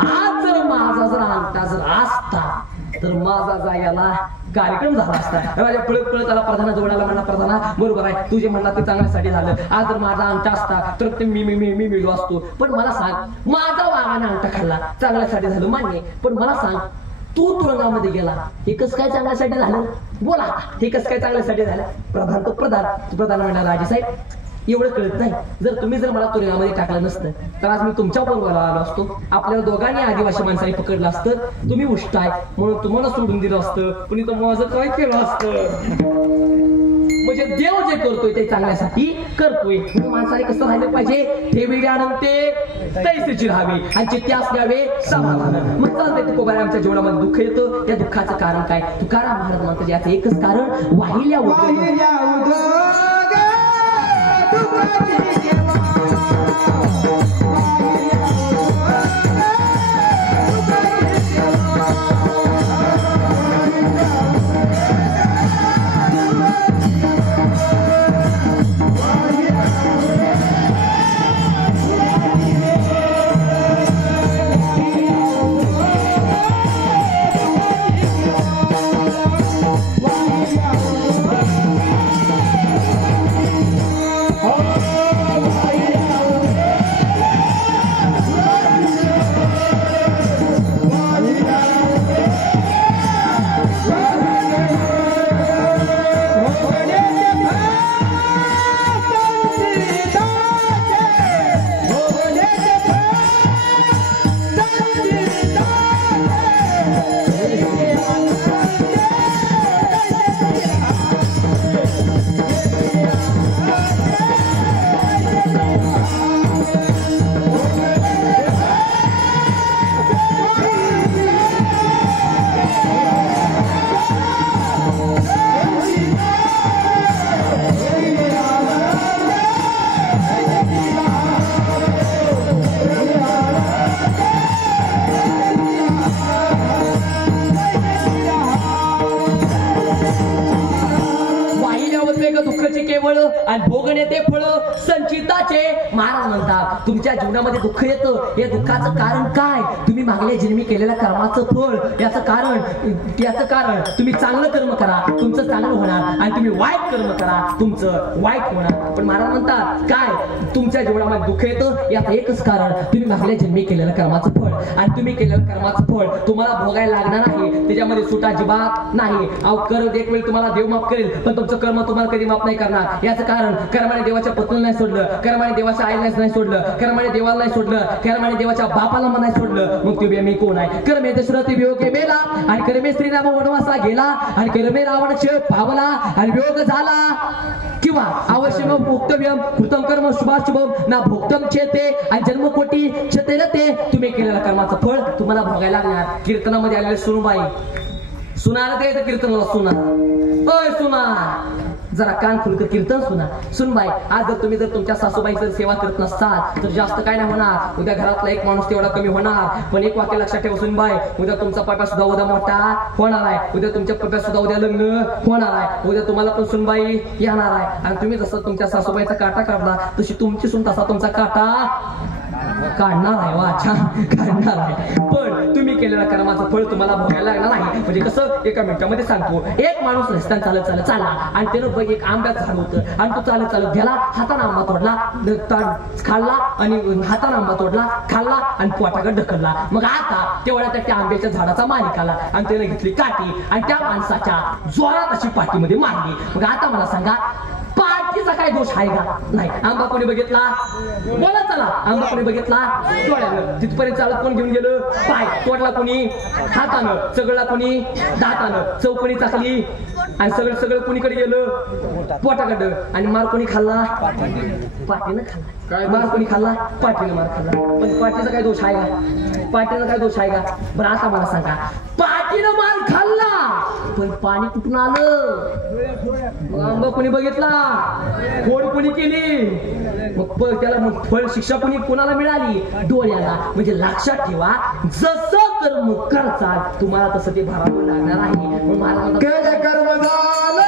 आज जर माझा जर अंगठा जर असता तर माझा जायला कार्यक्रम झाला असता. राजा पळत त्याला प्रधानाजवळ आला, म्हणला प्रधाना बरोबर आहे, तुझे म्हणला ते चांगल्यासाठी झालं. आज जर माझा अंगठा असता तर ते मी मिळलो असतो. पण मला सांग, माझा वाघाने अंगठा खाल्ला, चांगल्यासाठी झालं मान्य, पण मला सांग तू तुरुंगामध्ये गेला हे कसं काय चांगल्यासाठी झालं? बोला हे कसं काय चांगल्यासाठी झालं? प्रधान म्हणला राजे साहेब एवढं कळत नाही, जर मला तुरुंगामध्ये टाकलं नसतं तर आज मी तुमच्या बरोबर आलो असतो. आपल्याला दोघांनी आदिवासी माणसाने पकडलं असतं. तुम्ही उष्ट आहे म्हणून तुम्हाला सोडून दिलं असतं, पण इथं माझं काय केलं असतं? म्हणजे देव जे करतोय ते चांगल्यासाठी करतोय. माणसाने कसं राहिलं पाहिजे? ठेवील्यानंतर तैसेची राहावी आणि चित्ते असल्यावे समाधान. मग चालतंय तुकोबाई आमच्या जीवनामध्ये दुःख येतं, त्या दुःखाचं कारण काय? तुकाराम महाराज म्हणतात याचं एकच कारण, वाहिल्या महाराज म्हणतात तुमच्या जीवनामध्ये दुःख येतं, हे दुःखाचं कारण काय? तुम्ही मागल्या जन्मी केलेल्या कर्माचं फळ. याचं कारण तुम्ही चांगलं कर्म करा, तुमचं चांगलं होणार, आणि तुम्ही वाईट कर्म करा, तुमचं वाईट होणार. पण महाराज म्हणतात काय? तुमच्या जीवनामध्ये दुःख येतं याचं एकच कारण तुम्ही मागल्या जन्मी केलेलं कर्माचं फळ. आणि तुम्ही केलेलं कर्माचं फळ तुम्हाला भोगायला लागणार नाही, त्याच्यामध्ये सूट अजिबात नाही. अहो कर एक वेळ तुम्हाला देव माफ करेल, पण तुमचं कर्म तुम्हाला कधी माफ नाही करणार. याचं कारण कर्माने देवाच्या पत्नीला नाही सोडलं, कर्माने देवाच्या आईला नाही सोडलं, कर्माने देवाला नाही सोडलं, कर्माने देवाच्या बापाला नाही सोडलं. मग तुम्ही मी कोण आहे? कर्मे दशरथी वियोगे मेला, आणि कर्मे श्रीराम वनवासा गेला, आणि कर्मे रावण क्षय पावला, आणि वियोग झाला. किंवा अवश्य भोक्तव्यम कृतम कर्म शुभाशुभम ना भोक्तम चेते, आणि जन्मकोटी चेते. तुम्ही केलेलं कर्माचं फळ तुम्हाला भोगायला लागणार. कीर्तनामध्ये आलेले सुनबाई, सुनार ते कीर्तनाला सुना, ओय सुना, जरा कान खुलकर कीर्तन सुना. सुनबाई, आज जर तुम्ही तुमच्या सासूबाईंची सेवा करत नसताल तर जास्त काय नाही होणार. उद्या घरातला एक माणूस तेवढा कमी होणार. पण एक वाक्य लक्षात ठेवा सुनबाई, उद्या तुमचा पापा सुद्धा उद्या मोठा होणार आहे. उद्या तुमच्या पप्पा सुद्धा उद्या लग्न होणार आहे. उद्या तुम्हाला पण सुनबाई येणार आहे. आणि तुम्ही जसं तुमच्या सासूबाईचा काटा काढला तशी तुमची सून तसा तुमचा काटा काढणार आहे. वा छान, काढणार आहे. पण तुम्ही केलेल्या कर्माचं फळ तुम्हाला भोगायला लागणार नाही. म्हणजे कसं, एका मिनिटामध्ये सांगतो. एक माणूस रस्त्याने चालत चालत चालला, आणि त्यानं एक आंब्याचं झाड होतं, आणि तो चालत चालत गेला, हाताने आंबा तोडला, खाल्ला, आणि हाताने आंबा तोडला, खाल्ला, आणि पोटाकडे ढकलला. मग आता तेवढ्या त्या आंब्याच्या झाडाचा मालिक आला, आणि त्याने घेतली काठी, आणि त्या माणसाच्या जोरात अशी पाठीमध्ये मारली. मग आता मला सांगा, पाठीचा काय दोष आहे का? नाही. आंबा कोणी बघितला? बोला चला. आंबा कोणी बघितला? डोळ्यानं. तिथपर्यंत चालत कोण घेऊन गेलं? पाय. तोडला कोणी? हातानं. चगळला कोणी? दातानं. चव कोणी चाकली, आणि सगळं कोणीकडे गेलं? पोटाकडं. आणि मार कोणी खाल्ला? पाठीनं खाल्ला. मार कोणी खाल्ला? पाठीनं मार खाल्ला. पण पाठीचा काय दोष आहे का? पाठीचा काय दोष आहे का? बरं आता मला सांगा, पाठीनं मार खाल्ला, पण पाणी कुठून आलं? मग आंबा कोणी बघितला? फोड कोणी केली? मग त्याला मग फळ शिक्षा कोणाला मिळाली? डोळ्याला. म्हणजे लक्षात ठेवा, जसं कर्म करचाल तुम्हाला तसं ते भरावं लागणार आहे. मग मला कर्म झालं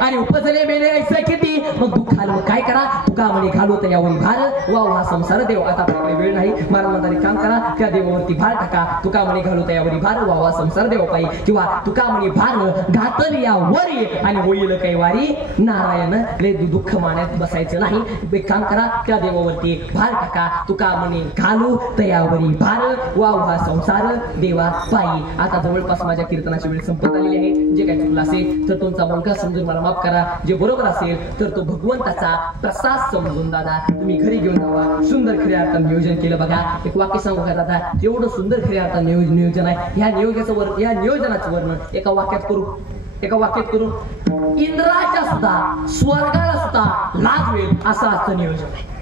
आणि उपजले मेले ऐसे किती. मग दुःख आलं काय करा? तुका म्हणे घालू त्यावरी भार, वा वा संसार देव. आता आपल्याकडे वेळ नाही, महाराजांनी काम करा, त्या देवावरती भार टाका. तुका म्हणे घालू त्यावरी भार, वा वा संसार देव पाई. किंवा तुका म्हणे भार घातल या वरी, आणि होईल कैवारी नारायण. ले दुःख मानत बसायचं नाही. एक काम करा, त्या देवावरती भार टाका. तुका म्हणे घालू त्यावरी भार, वा वा संसार देवा पायी. आता जवळपास माझ्या कीर्तनाची वेळ संपत आलेली आहे. जे काही चुकलं असेल तर तुमचा मुलगा समजून मला माफ करा. जे बरोबर असेल तर तो भगवंताचा प्रसाद समजून दादा तुम्ही घरी घेऊन जावा. सुंदर खऱ्या अर्थानं नियोजन केलं बघा. एक वाक्य सांगू का दादा, एवढं सुंदर खऱ्या अर्थानं नियोजन आहे. या नियोजनाचं वर्णन एका वाक्यात करू. इंद्राच्या सुद्धा, स्वर्गाला सुद्धा लाजवेल असं आजचं नियोजन आहे.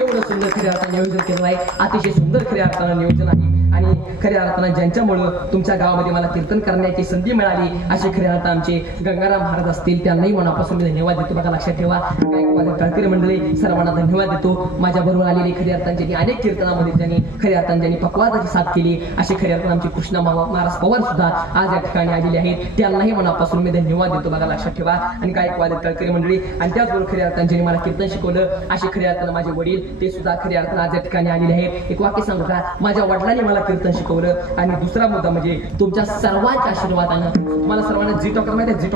एवढं सुंदर खऱ्या अर्थानं नियोजन केलं आहे. अतिशय सुंदर खऱ्या अर्थानं नियोजन आहे. आणि खऱ्या अर्थानं ज्यांच्यामुळं तुमच्या गावामध्ये मला कीर्तन करण्याची संधी मिळाली असे खऱ्या अर्थ आमचे गंगाराम महाराज असतील, त्यांनाही मनापासून मी धन्यवाद देतो. बघा लक्षात ठेवा, गायकवाड कळकरी मंडळी सर्वांना धन्यवाद देतो. माझ्या बरोबर आलेली खऱ्या अर्थानं ज्यांनी अनेक कीर्तनामध्ये त्यांनी खऱ्या अर्थानं ज्यांनी पक्वादाची साथ केली असे खऱ्या अर्थानं आमचे कृष्णा महाराज पवार सुद्धा आज या ठिकाणी आलेले आहेत. त्यांनाही मनापासून मी धन्यवाद देतो. बघा लक्षात ठेवा. आणि गायकवाड कळकरी मंडळी आणि त्याचबरोबर खऱ्या अर्थानं ज्यांनी मला कीर्तन शिकवलं असे खऱ्या अर्थानं माझे वडील ते सुद्धा खऱ्या अर्थानं आज या ठिकाणी आलेले आहेत. एक वाक्य सांगू का, माझ्या वडिलांनी मला कीर्तन शिकवलं. आणि दुसरा मुद्दा म्हणजे तुमच्या सर्वांच्या आशीर्वादानं तुम्हाला सर्वांना जी टॉकीज माहिती आहे, जी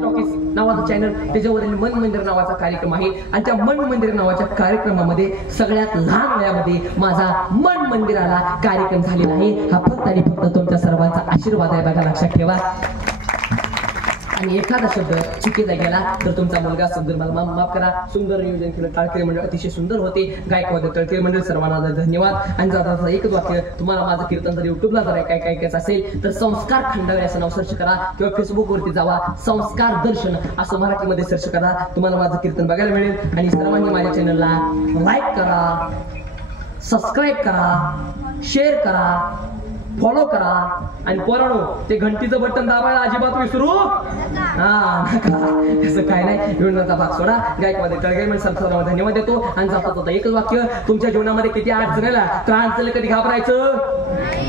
टॉकीज नावाचं चॅनल, त्याच्यावरील मन मंदिर नावाचा कार्यक्रम आहे. आणि त्या मन मंदिर नावाच्या कार्यक्रमामध्ये सगळ्यात लहान वयामध्ये माझा मन मंदिराला कार्यक्रम झालेला आहे. हा फक्त आणि फक्त तुमच्या सर्वांचा आशीर्वाद आहे. बघा लक्षात ठेवा. आणि एखादा शब्द चुकीचा गेला तर तुमचा मुलगा सुंदर मला माफ करा. सुंदर नियोजन केलं टाळकरी मंडळ अतिशय सुंदर होते. गायकवाद टाळकरी मंडळ सर्वांना धन्यवाद. आणि जाता एकच वाक्य, तुम्हाला माझं कीर्तन जर युट्यूबला जर काय ऐकायचं असेल तर संस्कार खंडाळे असं नाव सर्च करा किंवा फेसबुक वरती जावा, संस्कार दर्शन असं मराठीमध्ये सर्च करा, तुम्हाला माझं कीर्तन बघायला मिळेल. आणि सर्वांनी माझ्या चॅनलला लाईक करा, सबस्क्राईब करा, शेअर करा, फॉलो करा. आणि पोरांनो ते घंटीचं बटन दाबायला अजिबात विसरू नका. तसं काय नाही, विनोदाचा भाग सोडा. गायकवाद टाळकरी मंडळ सर्वांना धन्यवाद देतो. आणि जाता एकच वाक्य, तुमच्या जीवनामध्ये किती अडचणीला तर अडचणी कधी घाबरायचं,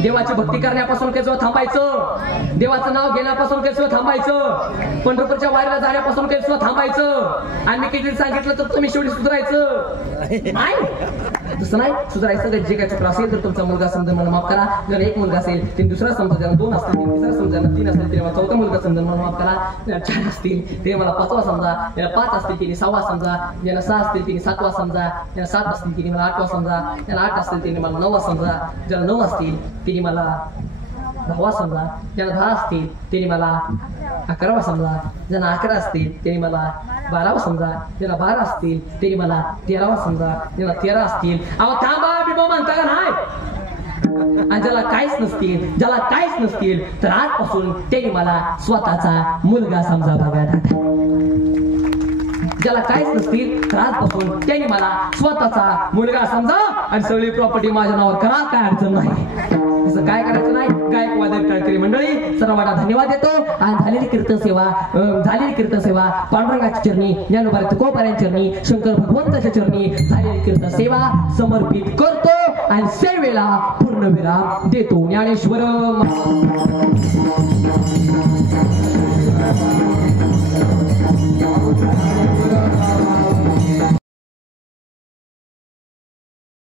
देवाची भक्ती करण्यापासून कसं थांबायचं, देवाचं नाव घेण्यापासून कसं थांबायचं, पंढरपूरच्या वारीला जाण्यापासून कसं थांबायचं. आणि मी किती सांगितलं तर तुम्ही शेवटी सुधारायचं नाही, तसं नाही सुधारायचं. जे काय चुकलं असेल तर तुमचा मुलगा समजा मला माफ करा. जर एक मुलगा असेल तीन दुसरा समजा, ज्यांना 2 असतील तिसरा समजा, 3 असतील तरी मला 4था मुलगा समजा मला माफ करा. ज्यांना 4 असतील ते मला 5वा समजा, ज्यांना 5 असतील तिने 6वा समजा, ज्यांना 6 असतील तिने 7वा समजा, ज्यांना 7 असतील तिने मला 8वा समजा, ज्यांना 8 असतील तिने मला 9वा समजा, ज्यांना 9 असतील तिने मला 10वा समजा, ज्यांना 10 असतील तिने मला 11वा समजा, ज्यांना 11 असतील तिने मला 12वा समजा, ज्यांना 12 असतील तिने मला 13वा समजा, ज्यांना 13 असतील अहो थांबा बिबा म्हणता का नाही. आणि ज्याला काहीच नसतील तर आजपासून त्यांनी मला स्वतःचा मुलगा समजा बघा. ज्याला काहीच नसतील तर आजपासून त्यांनी मला स्वतःचा मुलगा समजा आणि सगळी प्रॉपर्टी माझ्या नावावर करा, काय अडचण नाही. असं काय करायचं नाही. गायकवाद टाळकरी मंडळी सर्वांना धन्यवाद देतो. आणि झालेली कीर्तन सेवा पांडुरंगाच्या चरणी, ज्ञानोबा तुकोबारायांच्या चरणी, शंकर भगवंताच्या चरणी झालेली कीर्तन सेवा समर्पित करतो आणि सेवेला पूर्णविराम देतो. ज्ञानेश्वर